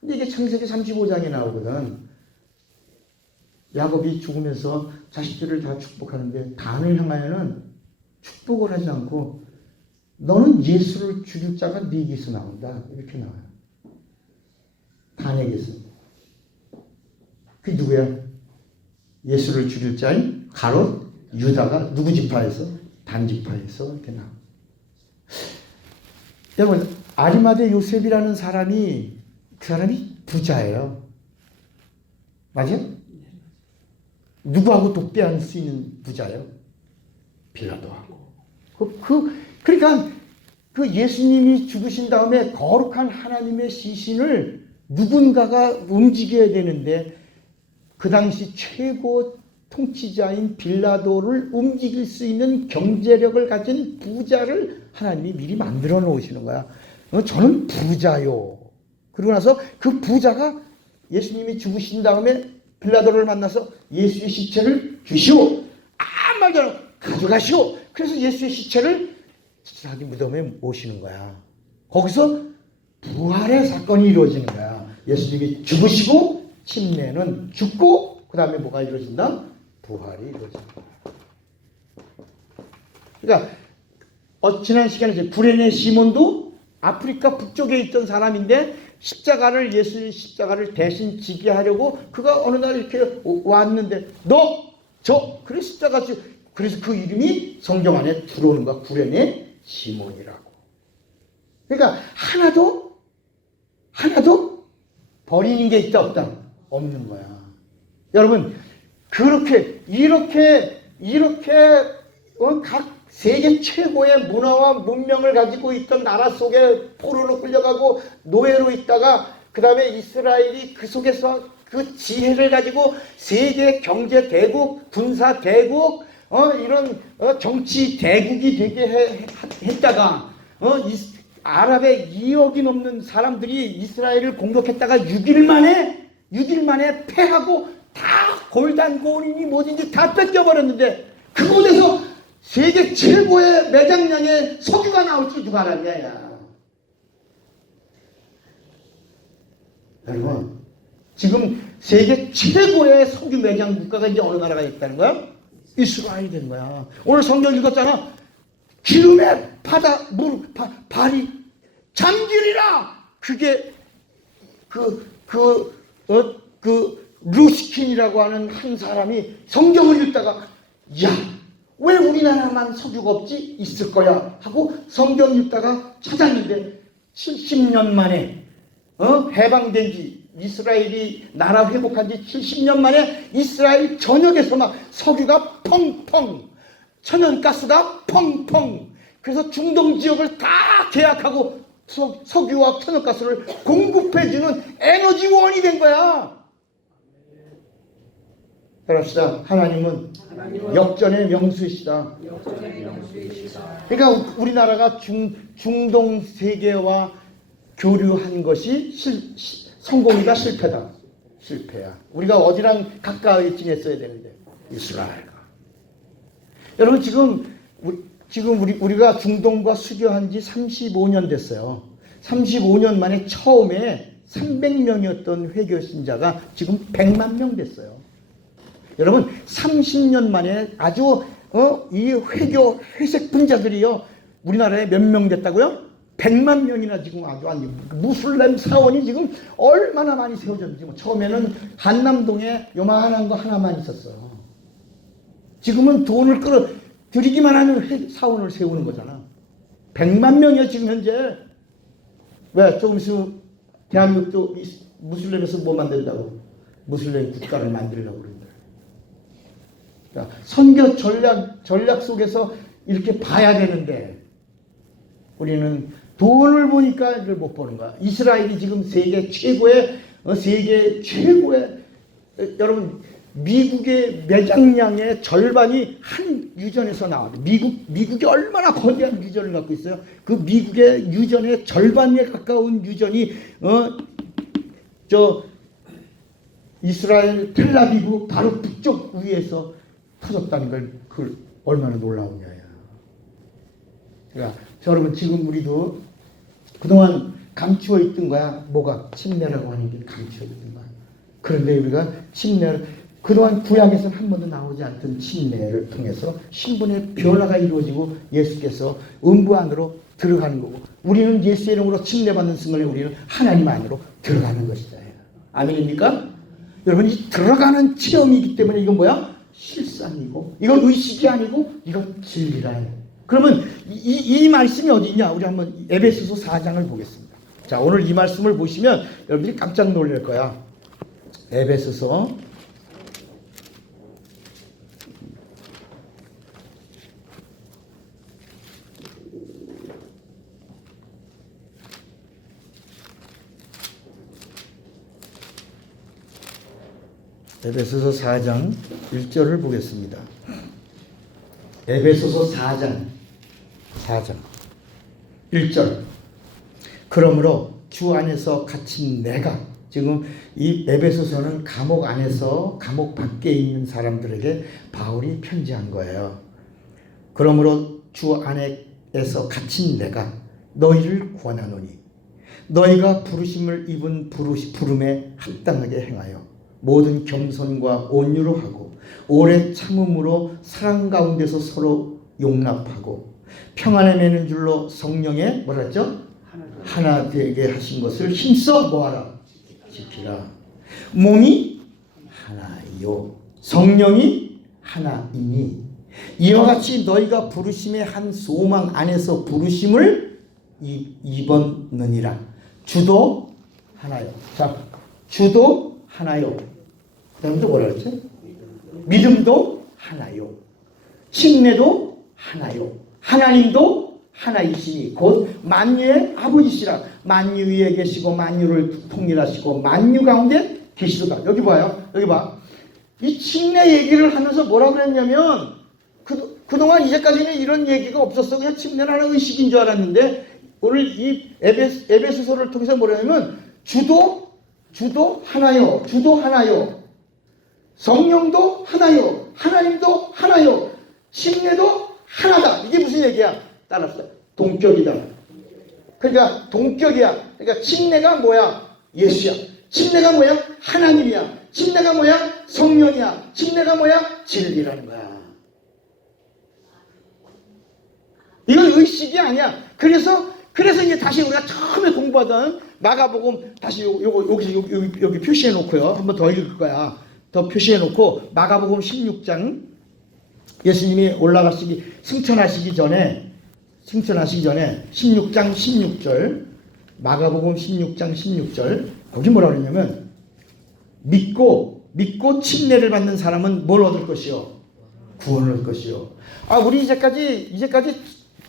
근데 이게 창세기 35장에 나오거든. 야곱이 죽으면서 자식들을 다 축복하는데 단을 향하여는 축복을 하지 않고 너는 예수를 죽일 자가 네게서 나온다 이렇게 나와요. 단에게서. 그게 누구야? 예수를 죽일 자인 가롯 유다가 누구 지파에서? 단 지파에서 이렇게 나와. 여러분 아리마대 요셉이라는 사람이 그 사람이 부자예요. 맞아요? 누구하고 독대할 수 있는 부자예요? 빌라도하고. 그러니까 그 예수님이 죽으신 다음에 거룩한 하나님의 시신을 누군가가 움직여야 되는데 그 당시 최고 통치자인 빌라도를 움직일 수 있는 경제력을 가진 부자를 하나님이 미리 만들어 놓으시는 거야. 저는 부자요. 그러고 나서 그 부자가 예수님이 죽으신 다음에 빌라도를 만나서 예수의 시체를 주시오. 아무 말도 안 하고 가져가시오. 그래서 예수의 시체를 자기 무덤에 모시는 거야. 거기서 부활의 사건이 이루어지는 거야. 예수님이 죽으시고 침례는 죽고 그 다음에 뭐가 이루어진다? 부활이 이루어진다. 그러니까 지난 시간에 이제 구레네 시몬도 아프리카 북쪽에 있던 사람인데 십자가를 예수의 십자가를 대신 지게 하려고 그가 어느 날 이렇게 왔는데 그래 십자가 그래서 그 이름이 성경 안에 들어오는 거야. 구레네 시몬이라고. 그러니까 하나도 버리는 게 있다 없다? 없는 거야. 여러분 이렇게 각 세계 최고의 문화와 문명을 가지고 있던 나라 속에 포로로 끌려가고 노예로 있다가 그 다음에 이스라엘이 그 속에서 그 지혜를 가지고 세계 경제 대국, 군사 대국, 이런 정치 대국이 되게 했다가 아랍의 2억이 넘는 사람들이 이스라엘을 공격했다가 6일 만에 패하고 다 골단 고린이 뭐든지 다 뺏겨버렸는데 그곳에서 세계 최고의 매장량의 석유가 나올 줄 누가 알았냐 야. 여러분 지금 세계 최고의 석유 매장 국가가 이제 어느 나라가 있다는 거야? 이스라엘이 된 거야. 오늘 성경 읽었잖아. 기름에 발이 잠기리라. 그게 루스킨이라고 하는 한 사람이 성경을 읽다가 왜 우리나라만 석유가 없지? 있을 거야 하고 성경 읽다가 찾았는데 70년 만에 해방된 지 이스라엘이 나라 회복한 지 70년 만에 이스라엘 전역에서 막 석유가 펑펑 천연가스가 펑펑 그래서 중동 지역을 다 계약하고 석유와 천연가스를 공급해주는 에너지원이 된 거야. 그럽시다. 하나님은 역전의 명수이시다. 그러니까 우리나라가 중동 세계와 교류한 것이 성공이다 실패다. 실패야. 우리가 어디랑 가까이 지냈어야 되는데 이스라엘과. 여러분 지금 우리가 중동과 수교한 지 35년 됐어요. 35년 만에 처음에 300명이었던 회교 신자가 지금 100만 명 됐어요. 여러분 30년 만에 아주 이 회색 분자들이요 우리나라에 몇 명 됐다고요? 100만 명이나 지금 아주 무슬림 사원이 지금 얼마나 많이 세워졌는지 처음에는 한남동에 요만한 거 하나만 있었어요. 지금은 돈을 들이기만 하면 사원을 세우는 거잖아. 100만 명이야 지금 현재. 왜? 조금 있으면 대한민국도 무슬림에서 뭐 만든다고? 무슬림 국가를 만들려고 그런다. 그러니까 선교 전략 속에서 이렇게 봐야 되는데 우리는 돈을 보니까 이걸 못 보는 거야. 이스라엘이 지금 세계 최고의 여러분 미국의 매장량의 절반이 한 유전에서 나와요. 미국이 얼마나 거대한 유전을 갖고 있어요. 그 미국의 유전의 절반에 가까운 유전이 이스라엘 텔라비브 바로 북쪽 위에서 터졌다는 걸 그걸 얼마나 놀라우냐. 그러니까 여러분 지금 우리도 그동안 감추어 있던 거야. 뭐가? 침례라고 하는 게 감추어 있던 거야. 그런데 우리가 그동안 구약에서는 한 번도 나오지 않던 침례를 통해서 신분의 변화가 이루어지고 예수께서 음부 안으로 들어가는 거고, 우리는 예수의 이름으로 침례받는 순간에 우리는 하나님 안으로 들어가는 것이다. 아멘입니까? 여러분, 이 들어가는 체험이기 때문에 이건 뭐야? 실상이고, 이건 의식이 아니고 이건 진리라. 그러면 이 말씀이 어디 있냐? 우리 한번 에베소서 4장을 보겠습니다. 자, 오늘 이 말씀을 보시면 여러분들이 깜짝 놀랄 거야. 에베소서 4장 1절을 보겠습니다. 에베소서 4장 1절. 그러므로 주 안에서 갇힌 내가, 지금 이 에베소서는 감옥 안에서 감옥 밖에 있는 사람들에게 바울이 편지한 거예요. 그러므로 주 안에서 갇힌 내가 너희를 권하노니 너희가 부르심을 입은 부름에 합당하게 행하여 모든 겸손과 온유로 하고 오래 참음으로 사랑 가운데서 서로 용납하고 평안에 매는 줄로 성령의 뭐라 했죠? 하나 되게 하신 것을 힘써 뭐하라? 지키라. 몸이 하나요 성령이 하나이니 이와 같이 너희가 부르심의 한 소망 안에서 부르심을 입었느니라. 주도 하나요. 자, 주도 하나요. 그다음에 또 뭐라 그랬지? 믿음도 하나요. 침례도 하나요. 하나님도 하나이시니 곧 만유의 아버지시라. 만유 위에 계시고 만유를 통일하시고 만유 가운데 계시도다. 여기 봐요. 여기 봐. 이 침례 얘기를 하면서 뭐라고 그랬냐면 그동안 이제까지는 이런 얘기가 없었어. 그냥 침례는 하나 의식인 줄 알았는데 오늘 이 에베소서를 통해서 뭐라냐면 주도 하나요. 주도 하나요. 성령도 하나요. 하나님도 하나요. 침례도 하나다. 이게 무슨 얘기야? 따라서 동격이다. 그러니까 동격이야. 그러니까 침례가 뭐야? 예수야. 침례가 뭐야? 하나님이야. 침례가 뭐야? 성령이야. 침례가 뭐야? 진리라는 거야. 이건 의식이 아니야. 그래서 이제 다시 우리가 처음에 공부하던 마가복음 다시 여기 표시해 놓고요. 한번 더 읽을 거야. 더 표시해 놓고 마가복음 16장 예수님이 승천하시기 전에 16장 16절 마가복음 16장 16절 거기 뭐라 그러냐면 믿고 침례를 받는 사람은 뭘 얻을 것이요? 구원을 얻을 것이요. 우리 이제까지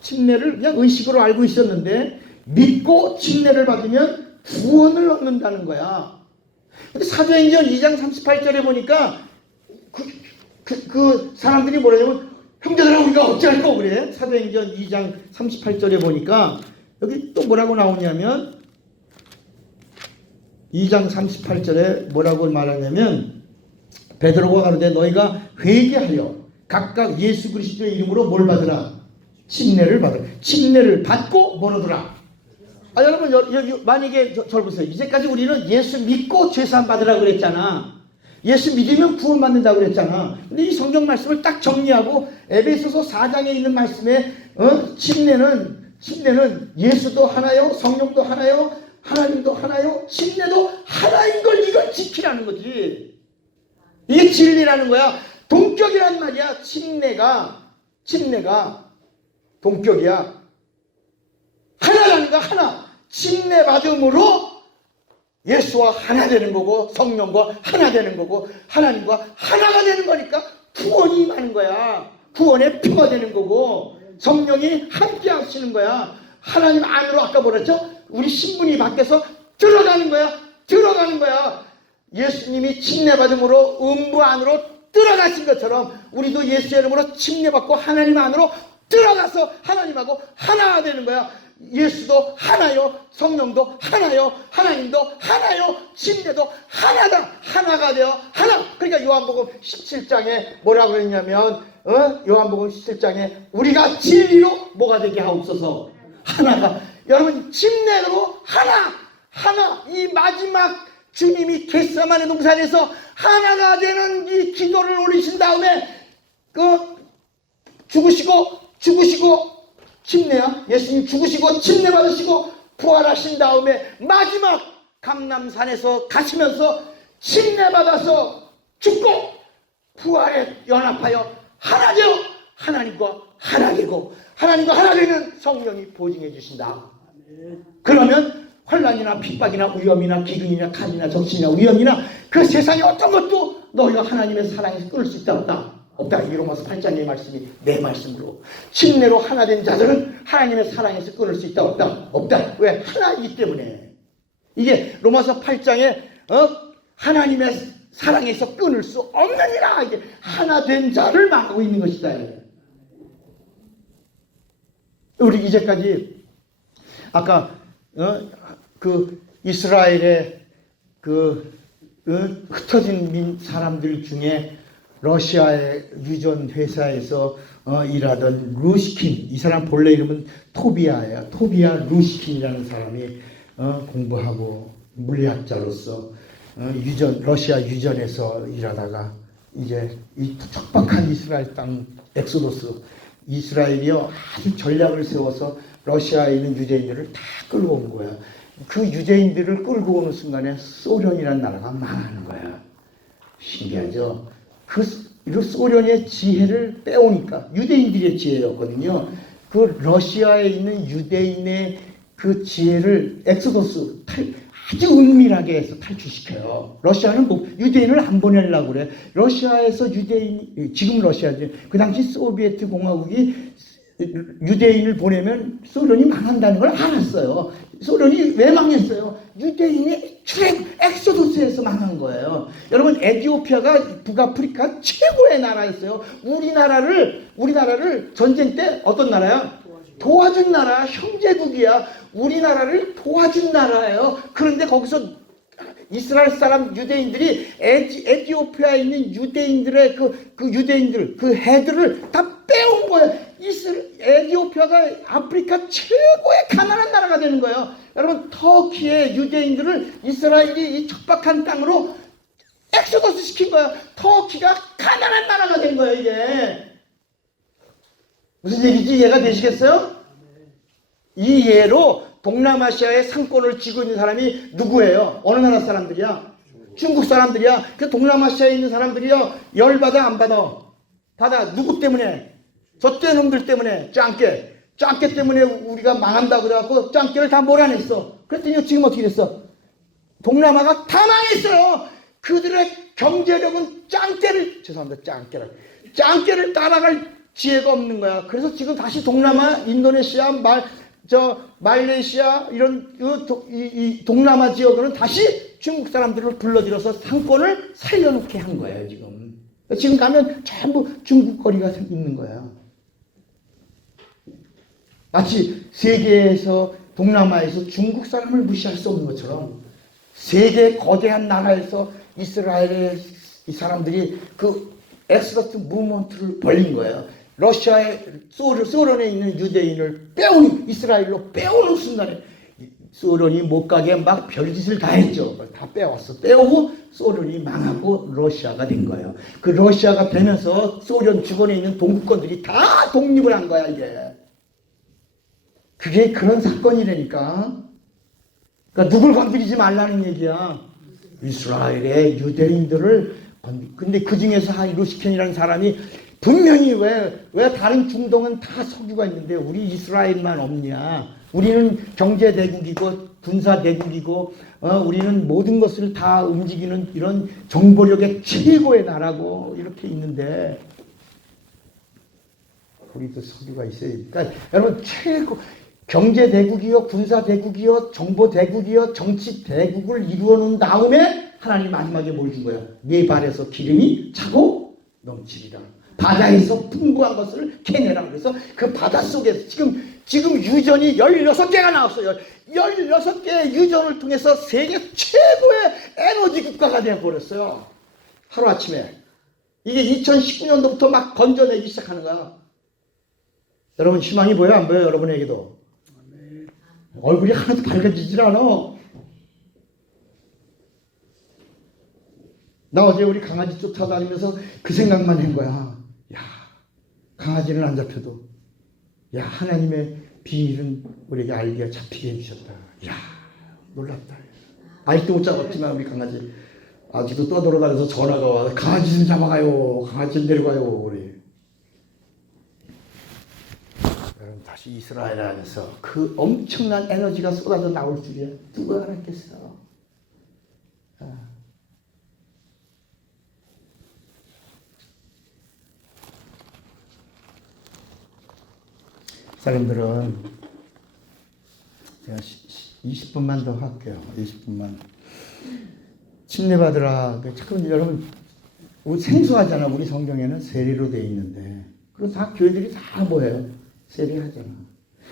침례를 그냥 의식으로 알고 있었는데 믿고 침례를 받으면 구원을 얻는다는 거야. 근데 사도행전 2장 38절에 보니까 그 사람들이 뭐라냐면 형제들아 우리가 어찌할까 그래. 사도행전 2장 38절에 보니까 여기 또 뭐라고 나오냐면 2장 38절에 뭐라고 말하냐면 베드로가 가로되 너희가 회개하여 각각 예수 그리스도의 이름으로 뭘 받으라? 침례를 받으라. 침례를 받고 뭐로더라? 여러분 여기 만약에 저를 보세요. 이제까지 우리는 예수 믿고 죄사함 받으라고 그랬잖아. 예수 믿으면 구원받는다고 그랬잖아. 근데 이 성경 말씀을 딱 정리하고 에베소서 4장에 있는 말씀에 침례는 예수도 하나요, 성령도 하나요, 하나님도 하나요, 침례도 하나인 걸 이걸 지키라는 거지. 이게 진리라는 거야. 동격이란 말이야. 침례가 동격이야. 하나라는 거야. 하나. 침례 받음으로 예수와 하나 되는 거고 성령과 하나 되는 거고 하나님과 하나가 되는 거니까 구원이 임하는 거야. 구원의 표가 되는 거고 성령이 함께 하시는 거야. 하나님 안으로 아까 뭐랬죠? 우리 신분이 바뀌어서 들어가는 거야. 예수님이 침례 받음으로 음부 안으로 들어가신 것처럼 우리도 예수의 이름으로 침례 받고 하나님 안으로 들어가서 하나님하고 하나가 되는 거야. 예수도 하나요, 성령도 하나요, 하나님도 하나요, 침례도 하나다. 하나가 되어 하나. 그러니까 요한복음 17장에 뭐라고 했냐면 요한복음 17장에 우리가 진리로 뭐가 되게 하옵소서. 하나가. 여러분 침례로 하나 이 마지막 주님이 겟세마네 동산에서 하나가 되는 이 기도를 올리신 다음에 죽으시고 침례야. 예수님 죽으시고 침례 받으시고 부활하신 다음에 마지막 감람산에서 가시면서 침례 받아서 죽고 부활에 연합하여 하나 되어 하나님과 하나 되고 하나님과 하나 되는 성령이 보증해 주신다. 그러면 환난이나 핍박이나 위험이나 기근이나 칼이나 정신이나 위험이나 그 세상의 어떤 것도 너희가 하나님의 사랑에서 끊을 수 있다 없다? 없다. 이 로마서 8장의 말씀이 내 말씀으로 침례로 하나 된 자들은 하나님의 사랑에서 끊을 수 있다 없다? 없다. 왜? 하나이기 때문에. 이게 로마서 8장에 하나님의 사랑에서 끊을 수 없느니라. 이게 하나 된 자를 말하고 있는 것이다. 우리 이제까지 아까 그 이스라엘의 흩어진 사람들 중에 러시아의 유전 회사에서 일하던 루시킨, 이 사람 본래 이름은 토비아예요. 토비아 루시킨이라는 사람이 공부하고 물리학자로서 러시아 유전에서 일하다가 이제 이 척박한 이스라엘 땅 엑소도스, 이스라엘이요 아주 전략을 세워서 러시아에 있는 유대인들을 다 끌고 온 거야. 그 유대인들을 끌고 오는 순간에 소련이라는 나라가 망하는 거야. 신기하죠? 그 소련의 지혜를 빼오니까 유대인들의 지혜였거든요. 그 러시아에 있는 유대인의 그 지혜를 엑소도스 아주 은밀하게 해서 탈출시켜요. 러시아는 뭐 유대인을 안 보내려고 그래. 러시아에서 유대인, 지금 러시아지. 그 당시 소비에트 공화국이 유대인을 보내면 소련이 망한다는 걸 알았어요. 소련이 왜 망했어요? 유대인이 엑소도스에서 망한 거예요. 여러분, 에티오피아가 북아프리카 최고의 나라였어요. 우리나라를 전쟁 때 어떤 나라야? 도와준 나라, 형제국이야. 우리나라를 도와준 나라예요. 그런데 거기서 이스라엘 사람 유대인들이 에티오피아에 있는 유대인들의 유대인들, 그 해들을 다 빼온 거예요. 에티오피아가 아프리카 최고의 가난한 나라가 되는 거예요. 여러분, 터키의 유대인들을 이스라엘이 이 척박한 땅으로 엑소더스 시킨 거예요. 터키가 가난한 나라가 된 거예요, 이게. 무슨 얘기인지 이해가 되시겠어요? 이 예로 동남아시아의 상권을 쥐고 있는 사람이 누구예요? 어느 나라 사람들이야? 중국 사람들이야. 그 동남아시아에 있는 사람들이요, 열받아 안 받아? 받아. 누구 때문에? 저 떼놈들 때문에. 짱깨 때문에 우리가 망한다고 그래갖고 짱깨를 다 몰아냈어. 그랬더니 지금 어떻게 됐어? 동남아가 다 망했어요. 그들의 경제력은 짱깨를 따라갈 지혜가 없는 거야. 그래서 지금 다시 동남아, 인도네시아, 말레이시아 이런 이 동남아 지역으로는 다시 중국 사람들을 불러들여서 상권을 살려놓게 한 거예요. 지금 가면 전부 중국 거리가 있는 거야. 마치 세계에서 동남아에서 중국 사람을 무시할 수 없는 것처럼 세계 거대한 나라에서 이스라엘의 이 사람들이 그 엑소더스 무브먼트를 벌린 거예요. 러시아의 소련에 있는 유대인을 이스라엘로 빼오는 순간에 소련이 못 가게 막 별짓을 다 했죠. 다 빼왔어. 빼오고 소련이 망하고 러시아가 된 거예요. 그 러시아가 되면서 소련 주변에 있는 동구권들이 다 독립을 한 거야, 이게. 그게 그런 사건이라니까. 그러니까 누굴 건드리지 말라는 얘기야. 이스라엘의 유대인들을 근데 그 중에서 루시켄이라는 사람이 분명히 왜 다른 중동은 다 석유가 있는데 우리 이스라엘만 없냐. 우리는 경제 대국이고 군사 대국이고 우리는 모든 것을 다 움직이는 이런 정보력의 최고의 나라고 이렇게 있는데 우리도 석유가 있어야 되니까 여러분 최고 경제 대국이요 군사 대국이요 정보 대국이요 정치 대국을 이루어 놓은 다음에 하나님 마지막에 뭘 준 거야? 네 발에서 기름이 차고 넘치리라. 바다에서 풍부한 것을 캐내라. 그래서 그 바다 속에서 지금 유전이 16개가 나왔어요. 16개의 유전을 통해서 세계 최고의 에너지 국가가 되어버렸어요. 하루아침에. 이게 2019년도부터 막 건져내기 시작하는 거야. 여러분 희망이 보여 안 보여? 여러분에게도. 얼굴이 하나도 밝아지질 않아. 나 어제 우리 강아지 쫓아다니면서 그 생각만 한 거야. 야, 강아지는 안 잡혀도 야, 하나님의 비밀은 우리에게 알게 잡히게 해주셨다. 야, 놀랍다. 아직도 못 잡았지만 우리 강아지 아직도 떠돌아다녀서 전화가 와. 강아지 좀 잡아가요. 강아지 좀 데려가요. 우리. 여러분 다시 이스라엘 안에서 그 엄청난 에너지가 쏟아져 나올 줄이야. 누가 알았겠어. 사람들은 제가 20분만 더 할게요. 20분만. 침례받으라. 참 여러분 생소하잖아. 우리 성경에는 세례로 되어 있는데 그리고 다 교회들이 다 뭐예요? 세례하잖아.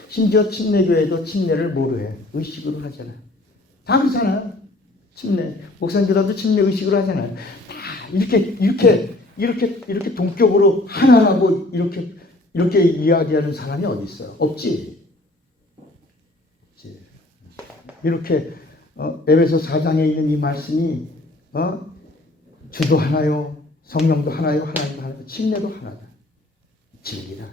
심지어 침례교회도 침례를 뭐로 해? 의식으로 하잖아요. 다 그렇잖아요. 침례. 목사님들도 침례 의식으로 하잖아요. 다 이렇게 동격으로 하나라고 이렇게 이야기하는 사람이 어디 있어요? 없지. 이렇게 에베소 4장에 있는 이 말씀이 주도 하나요, 성령도 하나요, 하나님도 하나요, 침례도 하나다. 진리다.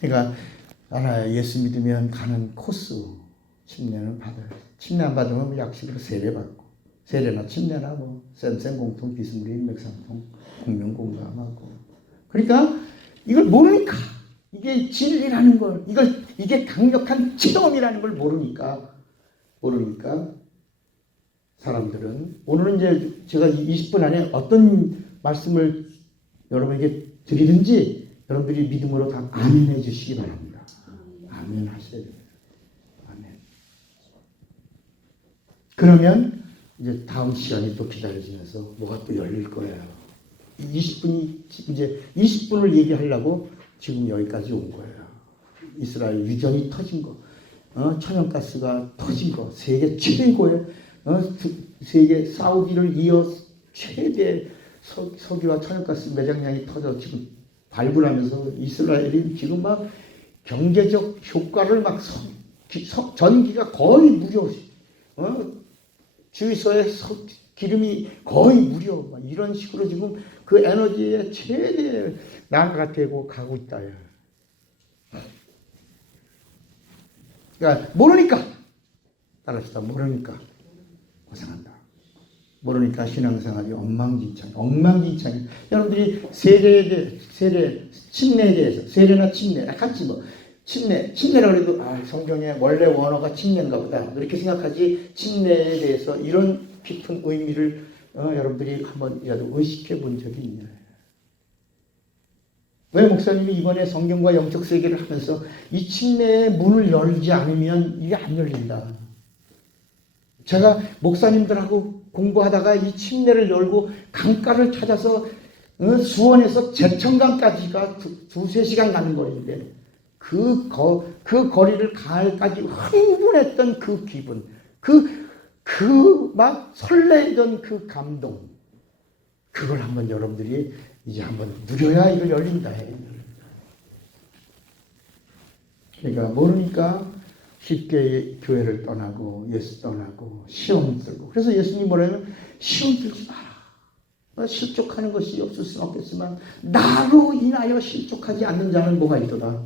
그러니까 알아요. 예수 믿으면 가는 코스 침례는 받아요. 침례 안 받으면 약식으로 세례 받고, 세례나 침례나 뭐 쌤쌤 공통 비스무리 인맥상통 공명 공감하고. 그러니까 이걸 모르니까. 이게 진리라는 걸, 이게 강력한 체험이라는 걸 모르니까 사람들은 오늘은 이제 제가 20분 안에 어떤 말씀을 여러분에게 드리든지 여러분들이 믿음으로 다 아멘 해주시기 바랍니다. 아멘 하셔야 돼요. 아멘. 그러면 이제 다음 시간이 또 기다려지면서 뭐가 또 열릴 거예요. 20분이 이제 20분을 얘기하려고 지금 여기까지 온 거예요. 이스라엘 위전이 터진 거, 천연가스가 터진 거, 세계 최고의 세계 사우디를 이어 최대 석유와 천연가스 매장량이 터져 지금 발굴하면서 이스라엘이 지금 막 경제적 효과를 막 전기가 거의 무료, 주유소에 기름이 거의 무료, 막 이런 식으로 지금 그 에너지의 최대 나라가 되고 가고 있다. 그러니까 모르니까 따라합시다. 모르니까 고생한다. 모르니까 신앙생활이 엉망진창. 여러분들이 세례, 침례에 대해서 세례나 침례 같이 뭐 침례라고 해도 성경에 원래 원어가 침례인가 보다 이렇게 생각하지 침례에 대해서 이런 깊은 의미를 여러분들이 한번이라도 의식해 본 적이 있나요? 왜 목사님이 이번에 성경과 영적 세계를 하면서 이 침례의 문을 열지 않으면 이게 안 열린다. 제가 목사님들하고 공부하다가 이 침례를 열고 강가를 찾아서 수원에서 제천강까지가 두세 시간 가는 거리인데 그 거리를 가을까지 흥분했던 그 기분, 막 설레던 그 감동, 그걸 한번 여러분들이 이제 한번 누려야 이걸 열린다. 그러니까 모르니까 쉽게 교회를 떠나고 예수 떠나고 시험 들고. 그래서 예수님이 뭐라면 시험 들지 마라. 실족하는 것이 없을 수는 없겠지만 나로 인하여 실족하지 않는 자는 뭐가 있도다?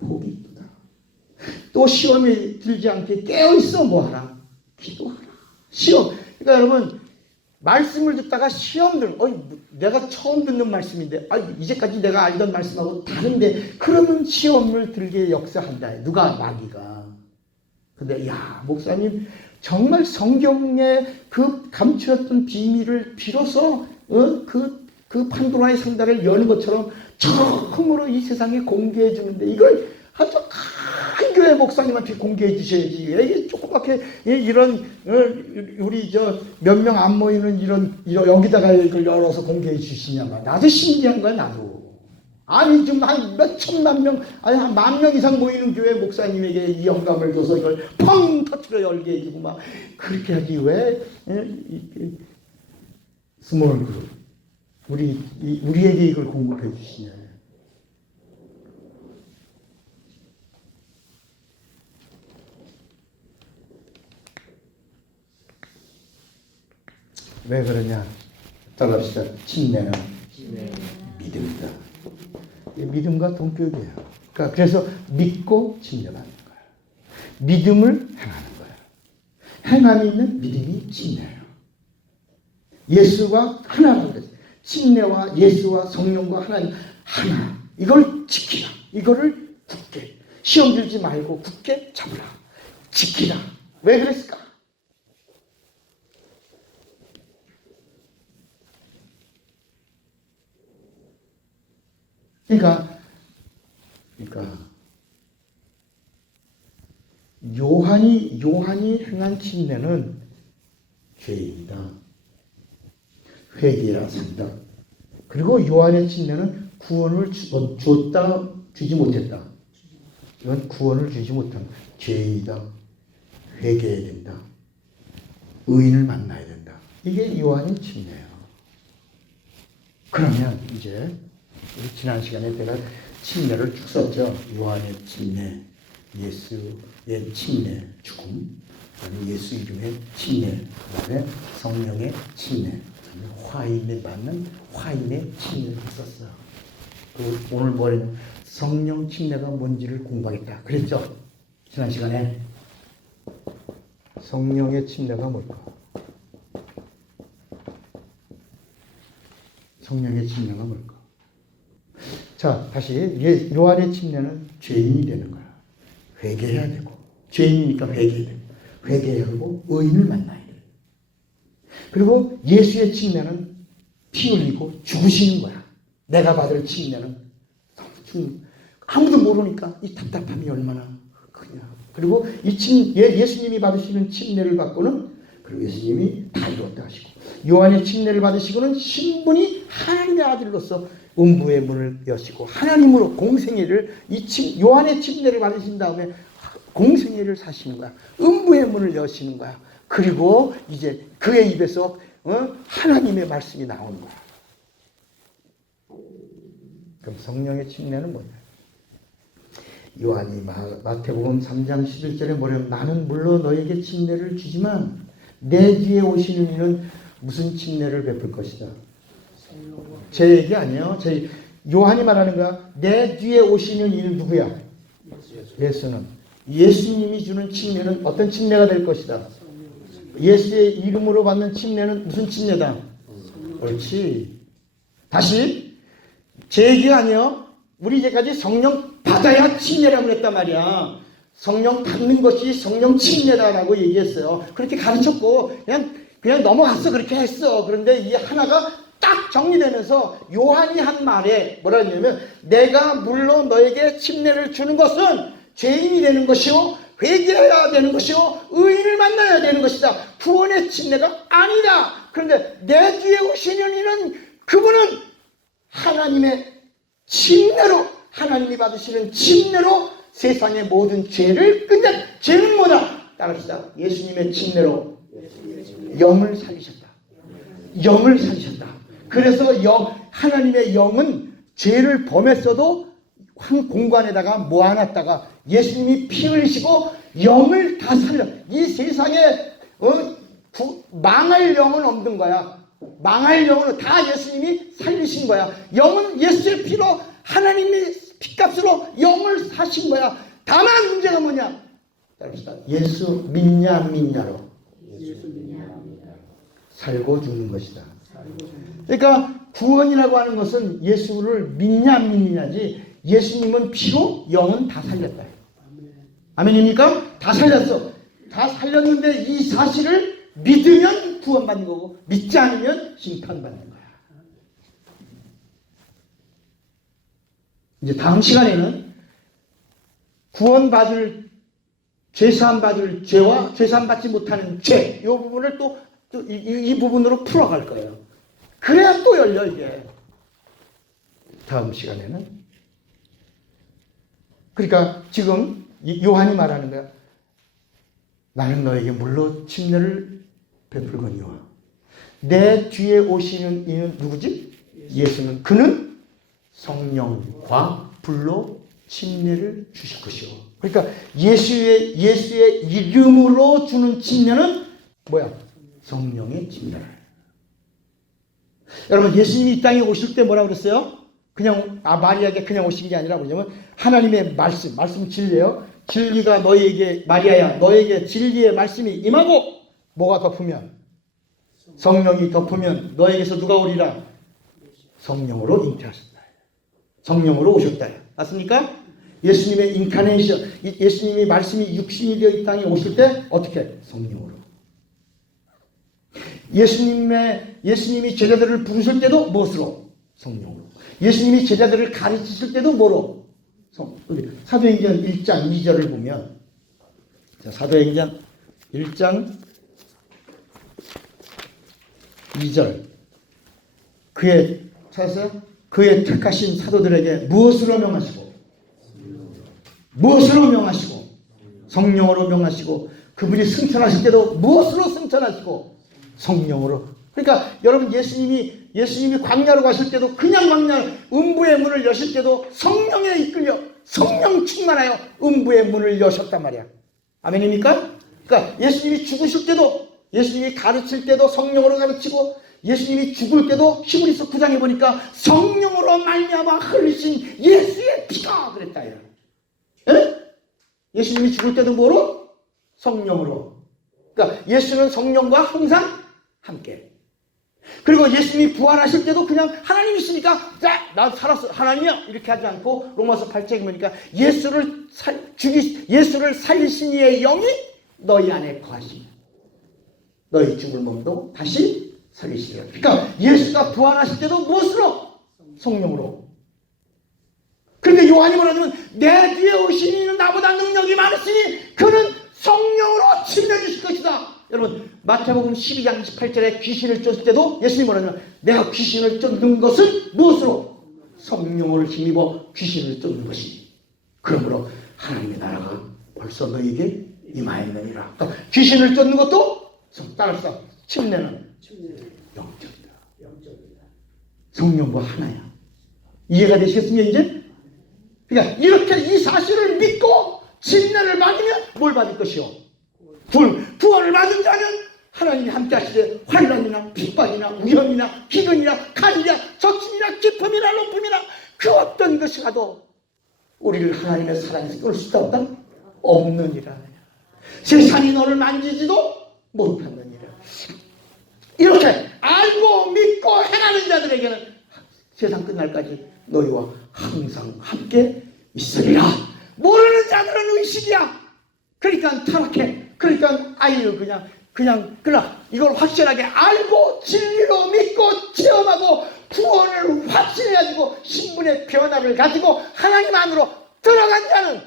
복이 있도다. 또 시험에 들지 않게 깨어있어 뭐하라? 기도하라. 시험. 그러니까 여러분 말씀을 듣다가 시험 내가 처음 듣는 말씀인데 이제까지 내가 알던 말씀하고 다른데 그러면 시험을 들게 역사한다. 누가? 마귀가. 근데 목사님 정말 성경에 그 감추었던 비밀을 비로소 그 판도라의 상자를 여는 것처럼 처음으로 이 세상에 공개해 주는데 이걸 아주 큰 교회 목사님한테 공개해 주셔야지. 이게 조그맣게 이런 우리 몇 명 안 모이는 이런 여기다가 이걸 열어서 공개해 주시냐고. 나도 신기한 거야 나도. 아니 지금 한 몇천만 명, 한 10,000명 이상 모이는 교회 목사님에게 이 영감을 줘서 이걸 펑 터트려 열게 해주고 막 그렇게 하지. 왜 스몰 그룹 우리에게 이걸 공급해 주시냐. 왜 그러냐? 따라합시다. 침례는 믿음이다. 믿음과 동격이에요. 그러니까 그래서 믿고 침례받는 거예요. 믿음을 행하는 거예요. 행함이 있는 믿음이 침례예요. 예수가 하나라는 거죠. 침례와 예수와 성령과 하나님 하나. 이걸 지키라. 이거를 굳게 시험 들지 말고 굳게 잡으라. 지키라. 왜 그랬을까? 그러니까 요한이 행한 침례는 죄인이다. 회개라 산다. 그리고 요한의 침례는 구원을 줬다 주지 못했다. 이건 구원을 주지 못한 죄인이다. 회개해야 된다. 의인을 만나야 된다. 이게 요한의 침례예요. 그러면 이제 우리 지난 시간에 제가 침례를 쭉 썼죠. 요한의 침례, 예수의 침례, 죽음, 그다음에 예수 이름의 침례, 그다음에 성령의 침례, 그다음에 화인을 받는 화인의 침례를 썼어요. 오늘 뭐냐면 성령 침례가 뭔지를 공부하겠다. 그랬죠? 지난 시간에 성령의 침례가 뭘까? 성령의 침례가 뭘까? 자, 다시 요한의 침례는 죄인이 되는 거야. 회개해야 되고 죄인이니까 회개해야 되고 회개해야 하고 의인을 만나야 돼. 그리고 예수의 침례는 피 흘리고 죽으시는 거야. 내가 받을 침례는 아무도 모르니까 이 답답함이 얼마나 크냐. 그리고 예수님이 받으시는 침례를 받고는 그리고 예수님이 다 이루었다 하시고 요한의 침례를 받으시고는 신분이 하나님의 아들로서 음부의 문을 여시고 하나님으로 공생애를 요한의 침례를 받으신 다음에 공생애를 사시는 거야. 음부의 문을 여시는 거야. 그리고 이제 그의 입에서 하나님의 말씀이 나오는 거야. 그럼 성령의 침례는 뭐냐? 요한이 마태복음 3장 11절에 뭐냐면 나는 물론 너에게 침례를 주지만 내 뒤에 오시는 이는 무슨 침례를 베풀 것이다. 제 얘기 아니에요. 요한이 말하는 거야. 내 뒤에 오시는 이는 누구야? 예수는. 예수님이 주는 침례는 어떤 침례가 될 것이다. 예수의 이름으로 받는 침례는 무슨 침례다? 옳지. 다시 제 얘기 아니에요. 우리 이제까지 성령 받아야 침례라고 했단 말이야. 성령 받는 것이 성령 침례다라고 얘기했어요. 그렇게 가르쳤고 그냥 넘어갔어. 그렇게 했어. 그런데 이 하나가 딱 정리되면서 요한이 한 말에 뭐라 했냐면 내가 물론 너에게 침례를 주는 것은 죄인이 되는 것이요 회개해야 되는 것이요 의인을 만나야 되는 것이다. 구원의 침례가 아니다. 그런데 내 뒤에 오시는 이는 그분은 하나님의 침례로 하나님이 받으시는 침례로 세상의 모든 죄를 끝내 죄는 뭐다? 따라합시다. 예수님의 침례로 영을 살리셨다. 영을 살리셨다. 그래서 하나님의 영은 죄를 범했어도 한 공간에다가 모아놨다가 예수님이 피 흘리시고 영을 다 살려. 이 세상에 망할 영은 없는 거야. 망할 영은 다 예수님이 살리신 거야. 영은 예수의 피로 하나님의 피값으로 영을 사신 거야. 다만 문제가 뭐냐? 따라합시다. 예수 믿냐 안 믿냐로 살고 죽는 것이다. 그러니까 구원이라고 하는 것은 예수를 믿냐 안 믿느냐지 예수님은 피로 영은 다 살렸다. 아멘입니까? 다 살렸어. 다 살렸는데 이 사실을 믿으면 구원받는 거고 믿지 않으면 심판받는 거야. 이제 다음 시간에는 구원받을 죄사함받을 죄와 죄사함받지 못하는 죄 이 부분을 또 이 부분으로 풀어갈 거예요. 그래야 또 열려 이게. 다음 시간에는 그러니까 지금 요한이 말하는 거야. 나는 너에게 물로 침례를 베풀거니와 내 뒤에 오시는 이는 누구지? 예수는 그는 성령과 불로 침례를 주실 것이요. 그러니까 예수의 이름으로 주는 침례는 뭐야? 성령의 침례를. 여러분 예수님이 이 땅에 오실 때 뭐라고 그랬어요? 그냥 마리아에게 그냥 오신 게 아니라 뭐냐면 하나님의 말씀 진리예요. 진리가 너희에게 마리아야 너에게 진리의 말씀이 임하고 뭐가 덮으면 성령이 덮으면 너에게서 누가 오리라? 성령으로 잉태하셨다. 성령으로 오셨다. 맞습니까? 예수님의 인카네이션, 예수님이 말씀이 육신이 되어 이 땅에 오실 때 어떻게? 성령으로. 예수님이 제자들을 부르실 때도 무엇으로? 성령으로. 예수님이 제자들을 가르치실 때도 뭐로? 사도행전 1장 2절을 보면, 자, 사도행전 1장 2절. 그의 택하신 사도들에게 무엇으로 명하시고, 무엇으로 명하시고, 성령으로 명하시고, 그분이 승천하실 때도 무엇으로 승천하시고, 성령으로. 그러니까 여러분 예수님이 광야로 가실 때도 그냥 광야 음부의 문을 여실 때도 성령에 이끌려 성령 충만하여 음부의 문을 여셨단 말이야. 아멘입니까? 그러니까 예수님이 죽으실 때도 예수님이 가르칠 때도 성령으로 가르치고 예수님이 죽을 때도 히브리서 9장에 보니까 성령으로 말미암아 흘리신 예수의 피가 그랬다. 예? 예수님이 죽을 때도 뭐로? 성령으로. 그러니까 예수는 성령과 항상 함께. 그리고 예수님이 부활하실 때도 그냥 하나님이시니까 나 살았어 하나님이야 이렇게 하지 않고 로마서 8장에 보니까 예수를 살리신 이의 영이 너희 안에 거하시며 너희 죽을 몸도 다시 살리시리라. 그러니까 예수가 부활하실 때도 무엇으로? 성령으로. 그러니까 요한이 뭐라냐면 내 뒤에 오신 이는 나보다 능력이 많으시니 그는 성령으로 침례주실 것이다. 여러분 마태복음 12장 28절에 귀신을 쫓을 때도 예수님이 뭐라냐면 내가 귀신을 쫓는 것은 무엇으로? 성령을 힘입어 귀신을 쫓는 것이니 그러므로 하나님의 나라가 벌써 너희에게 임하였느니라. 그러니까 귀신을 쫓는 것도 따라서 침례는 영적이다. 성령과 하나야. 이해가 되시겠습니까 이제? 그러니까 이렇게 이 사실을 믿고 침례를 받으면 뭘 받을 것이요? 구원을 받은 자는 하나님이 함께 하시되 환난이나 핍박이나 위험이나 기근이나 칼이나 적신이나 기품이나 높음이나 그 어떤 것이 가도 우리를 하나님의 사랑에서 끊을 수 없다? 없느니라. 세상이 너를 만지지도 못하느니라. 이렇게 알고 믿고 행하는 자들에게는 세상 끝날까지 너희와 항상 함께 있으리라. 모르는 자들은 의식이야. 그러니까 타락해. 그러니까 아이를 그냥 이걸 확실하게 알고 진리로 믿고 체험하고 구원을 확신해가지고 신분의 변화를 가지고 하나님 안으로 들어간 자는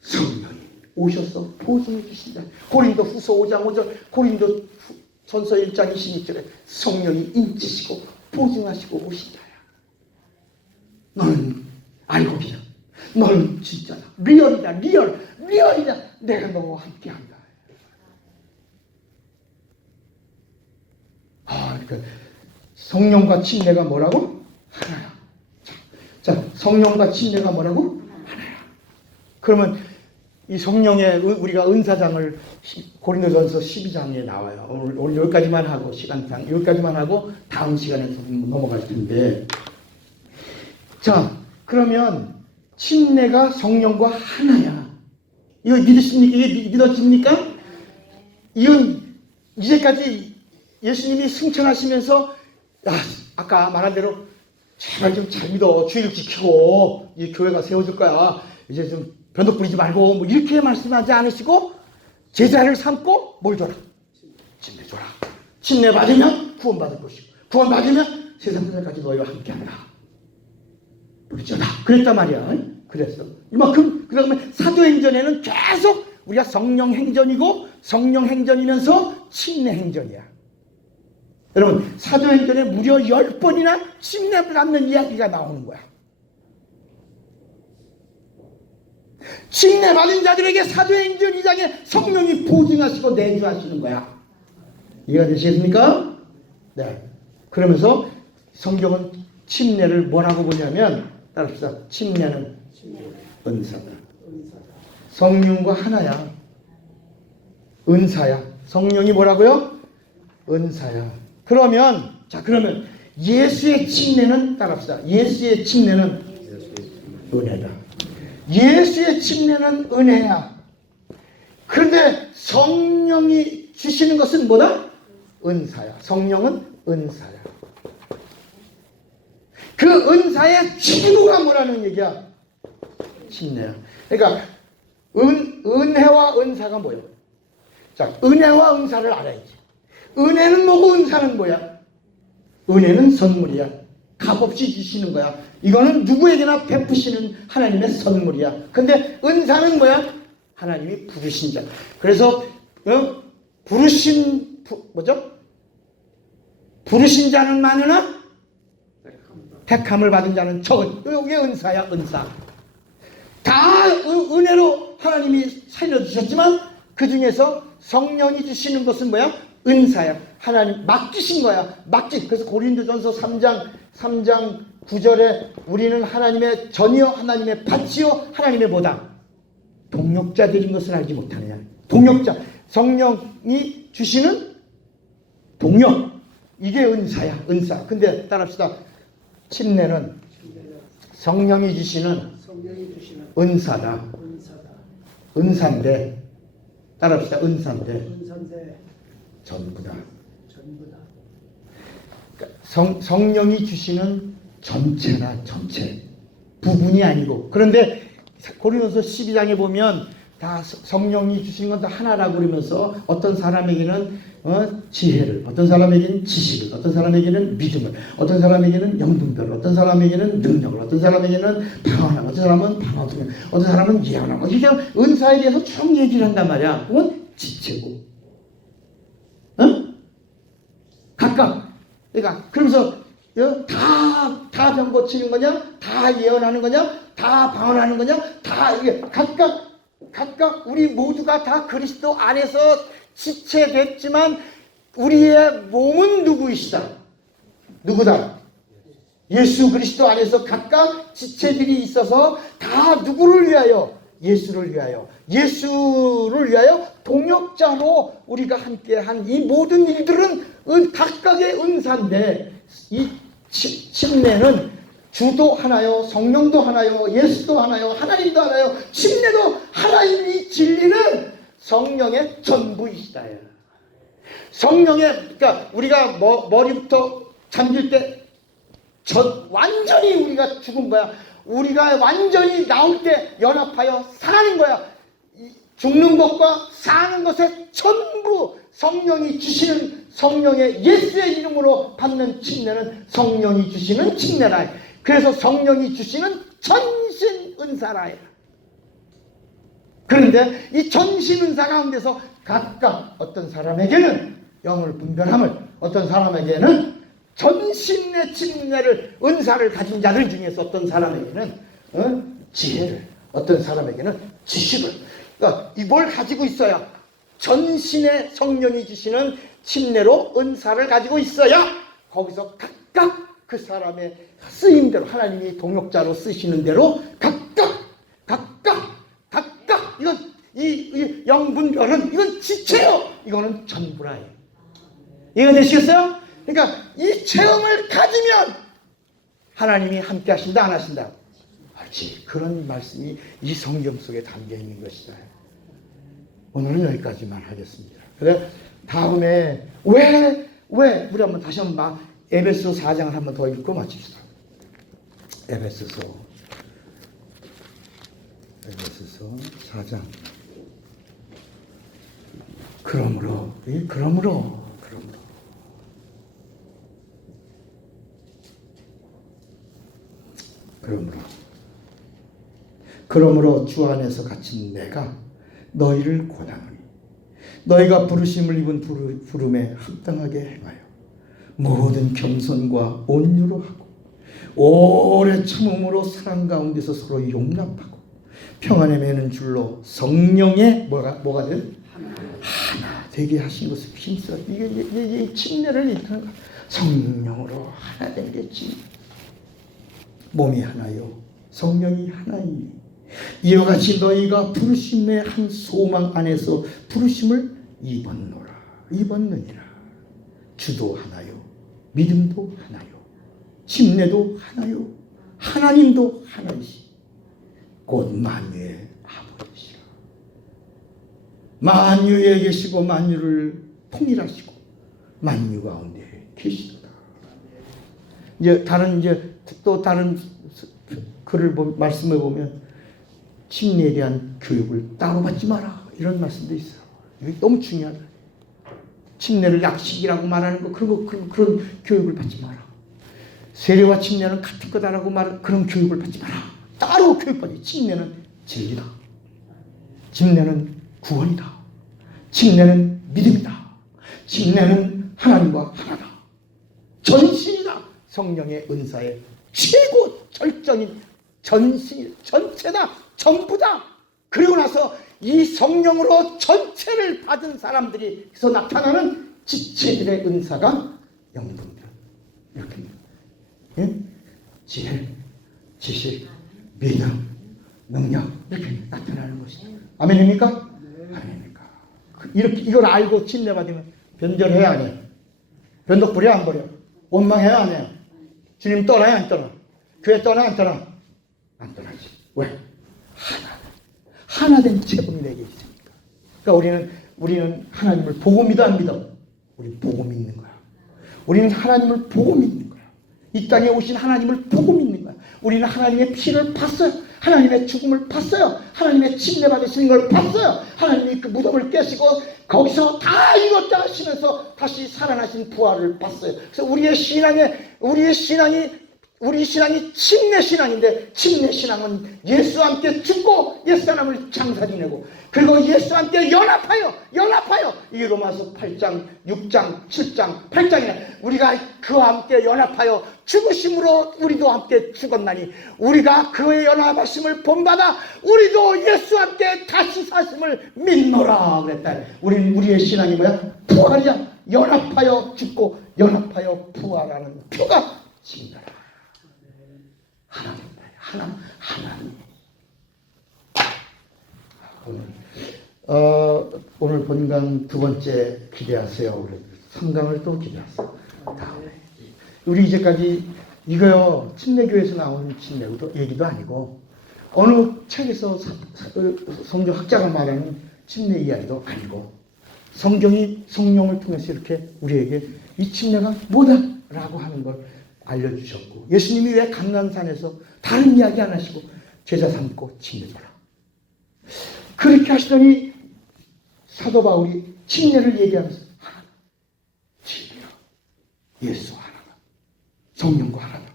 성령이 오셔서 보증해 주신다. 고린도후서 5장 5절 고린도전서 1장 26절에 성령이 인치시고 보증하시고 오신다야. 너는 알고 믿어. 너는 진짜다. 리얼이다. 리얼이다. 내가 너와 함께한다. 그러니까 성령과 침례가 뭐라고? 하나야. 자, 성령과 침례가 뭐라고? 하나야. 그러면 이 성령의 우리가 은사장을 고린도전서 12장에 나와요. 오늘 여기까지만 하고 시간상 여기까지만 하고 다음 시간에서 넘어갈 텐데. 자, 그러면 침례가 성령과 하나야. 이거 믿으십니까? 이게 믿어집니까? 이건 이제까지 예수님이 승천하시면서 아까 말한 대로 제발 좀 잘 믿어. 주의를 지키고 이 교회가 세워질 거야. 이제 좀 변덕 부리지 말고 뭐 이렇게 말씀하지 않으시고 제자를 삼고 뭘 줘라? 침례 줘라. 침례 받으면 구원 받을 것이고 구원 받으면 세상 끝날까지 너희와 함께하라. 그렇죠. 그랬단 말이야. 그랬어. 이만큼 그러면 사도행전에는 계속 우리가 성령 행전이고 성령 행전이면서 침례 행전이야. 여러분 사도행전에 무려 10번이나 침례를 받는 이야기가 나오는 거야. 침례 받은 자들에게 사도행전 2장에 성령이 보증하시고 내주하시는 거야. 이해가 되시겠습니까? 네. 그러면서 성경은 침례를 뭐라고 보냐면 따릅시다. 침례는 은사다. 성령과 하나야. 은사야. 성령이 뭐라고요? 은사야. 그러면 자, 그러면 예수의 침례는 따라합시다. 예수의 침례는 은혜다. 예수의 침례는 은혜야. 그런데 성령이 주시는 것은 뭐다? 은사야. 성령은 은사야. 그 은사의 친구가 뭐라는 얘기야? 침례야. 그러니까 은혜와 은사가 뭐예요? 자, 은혜와 은사를 알아야지. 은혜는 뭐고 은사는 뭐야? 은혜는 선물이야. 값없이 주시는 거야. 이거는 누구에게나 베푸시는 하나님의 선물이야. 근데 은사는 뭐야? 하나님이 부르신 자. 그래서 부르신 자는 많으나 택함을 받은 자는 적은. 이게 은사야, 은사. 다 은혜로 하나님이 살려주셨지만 그 중에서 성령이 주시는 것은 뭐야? 은사야. 하나님 맡기신 거야. 그래서 고린도전서 3장 9절에 우리는 하나님의 전이요 하나님의 밭이요 하나님의 뭐다? 동력자들인 것을 알지 못하느냐. 동력자. 성령이 주시는 동력. 이게 은사야. 은사. 근데 따라합시다. 침례는 성령이 주시는 은사다. 은사인데 따라합시다. 은사인데 전부다. 성령이 주시는 전체나 전체 부분이 아니고. 그런데 고린도서 12장에 보면 다 성령이 주신 건 다 하나라고 그러면서 어떤 사람에게는 지혜를, 어떤 사람에게는 지식을, 어떤 사람에게는 믿음을, 어떤 사람에게는 영분별을, 어떤 사람에게는 능력을, 어떤 사람에게는 방언을, 어떤 사람은 방언을, 어떤 사람은 예언을. 이게 은사에 대해서 쭉 얘기를 한단 말이야. 그건 지체고, 각각. 그러니까 그러면서 다 병 고치는 거냐, 다 예언하는 거냐, 다 방언하는 거냐, 다 이게 각각 우리 모두가 다 그리스도 안에서 지체됐지만 우리의 몸은 누구이시다? 누구다? 예수 그리스도 안에서 각각 지체들이 있어서 다 누구를 위하여? 예수를 위하여. 예수를 위하여 동역자로 우리가 함께한 이 모든 일들은 각각의 은사인데 이 침례는 주도 하나요, 성령도 하나요, 예수도 하나요, 하나님도 하나요, 침례도 하나님이 진리는 성령의 전부이시다. 성령의, 그러니까 우리가 머리부터 잠들 때 완전히 우리가 죽은 거야. 우리가 완전히 나올 때 연합하여 사는 거야. 죽는 것과 사는 것에 전부 성령이 주시는, 성령의 예수의 이름으로 받는 침례는 성령이 주시는 침례라. 그래서 성령이 주시는 전신 은사라. 그런데 이 전신 은사 가운데서 각각 어떤 사람에게는 영을 분별함을, 어떤 사람에게는 전신의 침례를, 은사를 가진 자들 중에서 어떤 사람에게는 지혜를, 어떤 사람에게는 지식을. 그러니까 이걸 가지고 있어야, 전신의 성령이 주시는 침례로 은사를 가지고 있어야 거기서 각각 그 사람의 쓰임대로, 하나님이 동역자로 쓰시는 대로 각각 이건 이 영분별은 이건 지체요, 이거는 전부라요. 이해되시겠어요? 그러니까 이 체험을 가지면 하나님이 함께 하신다, 안 하신다? 알지. 그런 말씀이 이 성경 속에 담겨 있는 것이다. 오늘은 여기까지만 하겠습니다. 그래, 다음에 왜 우리 한번 다시 한번 에베소 4장을 한번 더 읽고 마칩시다. 에베소서 4장. 그러므로 주 안에서 갇힌 내가 너희를 권하노니 너희가 부르심을 입은 부름에 합당하게 행하여 모든 겸손과 온유로 하고 오래 참음으로 사랑 가운데서 서로 용납하고 평안에 매는 줄로 성령의 뭐가 된? 하나 되게 하신 것을 힘써. 이게 침례를 일으키는 거야. 성령으로 하나 되겠지. 몸이 하나요, 성령이 하나이니 이와 같이 너희가 부르심의 한 소망 안에서 부르심을 입었느니라. 주도 하나요, 믿음도 하나요. 침례도 하나요. 하나님도 하나이시. 곧 만유의 아버지시라. 만유에 계시고 만유를 통일하시고 만유 가운데 계시도다. 이제 또 다른 글을 말씀해 보면 침례에 대한 교육을 따로 받지 마라 이런 말씀도 있어요. 이게 너무 중요하다. 침례를 약식이라고 말하는 거 그런 교육을 받지 마라. 세례와 침례는 같은 거다라고 말하는 그런 교육을 받지 마라. 따로 교육받지. 침례는 진리다. 침례는 구원이다. 침례는 믿음이다. 침례는 하나님과 하나다. 전신이다. 성령의 은사의 최고 절정인 전신, 전체다. 전부다. 그리고 나서 이 성령으로 전체를 받은 사람들이 그래서 나타나는 지체들의 은사가 영동들. 이렇게 예? 지혜, 지식, 믿음, 능력 이렇게 나타나는 것이죠. 아멘입니까? 아멘입니까? 이렇게 이걸 알고 침례 받으면 변절해야 안 해요? 변덕 부려 안 버려? 원망해야 안 해요? 주님 떠나야 안 떠나? 교회 떠나 안 떠나? 안 떠나지. 왜? 하나된 체험이 내게 있으니까. 그러니까 우리는 하나님을 보고 믿어 안 믿어? 우리 보고 믿는 거야. 우리는 하나님을 보고 믿는 거야. 이 땅에 오신 하나님을 보고 믿는 거야. 우리는 하나님의 피를 봤어요. 하나님의 죽음을 봤어요. 하나님의 침례 받으시는 걸 봤어요. 하나님이 그 무덤을 깨시고 거기서 다 이뤘다 하시면서 다시 살아나신 부활을 봤어요. 그래서 우리 신앙이 침례 신앙인데, 침례 신앙은 예수와 함께 죽고 옛 사람을 장사 지내고, 그리고 예수와 함께 연합하여 이 로마서 8장 6장 7장 8장이나 우리가 그와 함께 연합하여 죽으심으로 우리도 함께 죽었나니 우리가 그의 연합하심을 본받아 우리도 예수와 함께 다시 사심을 믿노라 그랬다. 우리의 신앙이 뭐야? 부활이야. 연합하여 죽고 연합하여 부활하는 표가 진리라. 하나님. 오늘 본강 두 번째 기대하세요. 3강을 또 기대하세요. 다음에 우리 이제까지 이거요 침례교에서 나오는 침례도 얘기도 아니고 어느 책에서 성경학자가 말하는 침례 이야기도 아니고 성경이 성령을 통해서 이렇게 우리에게 이 침례가 뭐다라고 하는 걸 알려주셨고, 예수님이 왜 감난산에서 다른 이야기 안 하시고 제자 삼고 침례줘라 그렇게 하시더니 사도 바울이 침례를 얘기하면서 하나, 진리라, 예수 하나다, 성령과 하나다,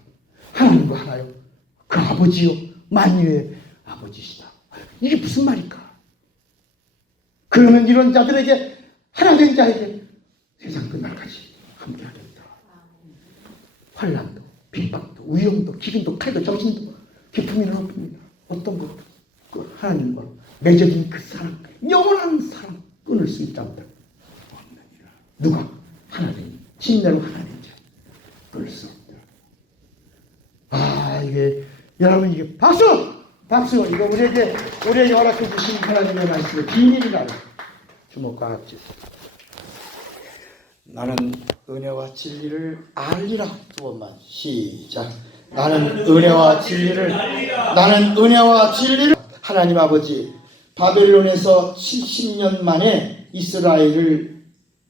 하나님과 하나요, 그 아버지요 만유의 아버지시다. 이게 무슨 말일까? 그러면 이런 자들에게, 하나된 자에게 세상 끝날까지 함께하겠다. 환난도, 핍박도, 위험도, 기근도, 칼도, 정신도, 기쁨이나 아픔이나 어떤 것도 그 하나님과 맺어진 그 사랑, 영원한 사랑 끊을 수 있다고 없느니라. 누가? 하나님, 침례로 하나님 자 끊을 수 없다. 이게 여러분 이게 박수 이거 우리에게 허락해 주신 하나님의 말씀의 비밀이라. 주목과 같이. 나는 은혜와 진리를 알리라. 두 번만 시작. 나는 은혜와 진리를 하나님 아버지 바벨론에서 70년 만에 이스라엘을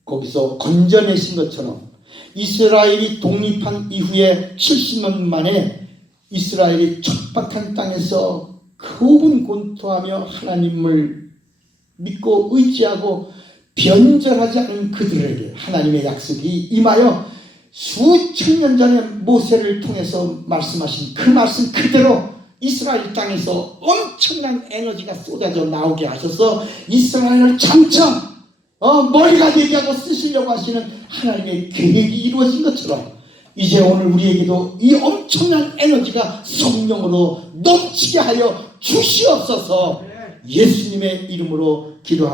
거기서 건져내신 것처럼 이스라엘이 독립한 이후에 70년 만에 이스라엘이 척박한 땅에서 고군고투하며 하나님을 믿고 의지하고 변절하지 않은 그들에게 하나님의 약속이 임하여 수천 년 전에 모세를 통해서 말씀하신 그 말씀 그대로 이스라엘 땅에서 엄청난 에너지가 쏟아져 나오게 하셔서 이스라엘을 장차 머리가 되게 하고 쓰시려고 하시는 하나님의 계획이 이루어진 것처럼 이제 오늘 우리에게도 이 엄청난 에너지가 성령으로 넘치게 하여 주시옵소서. 예수님의 이름으로 기도합니다.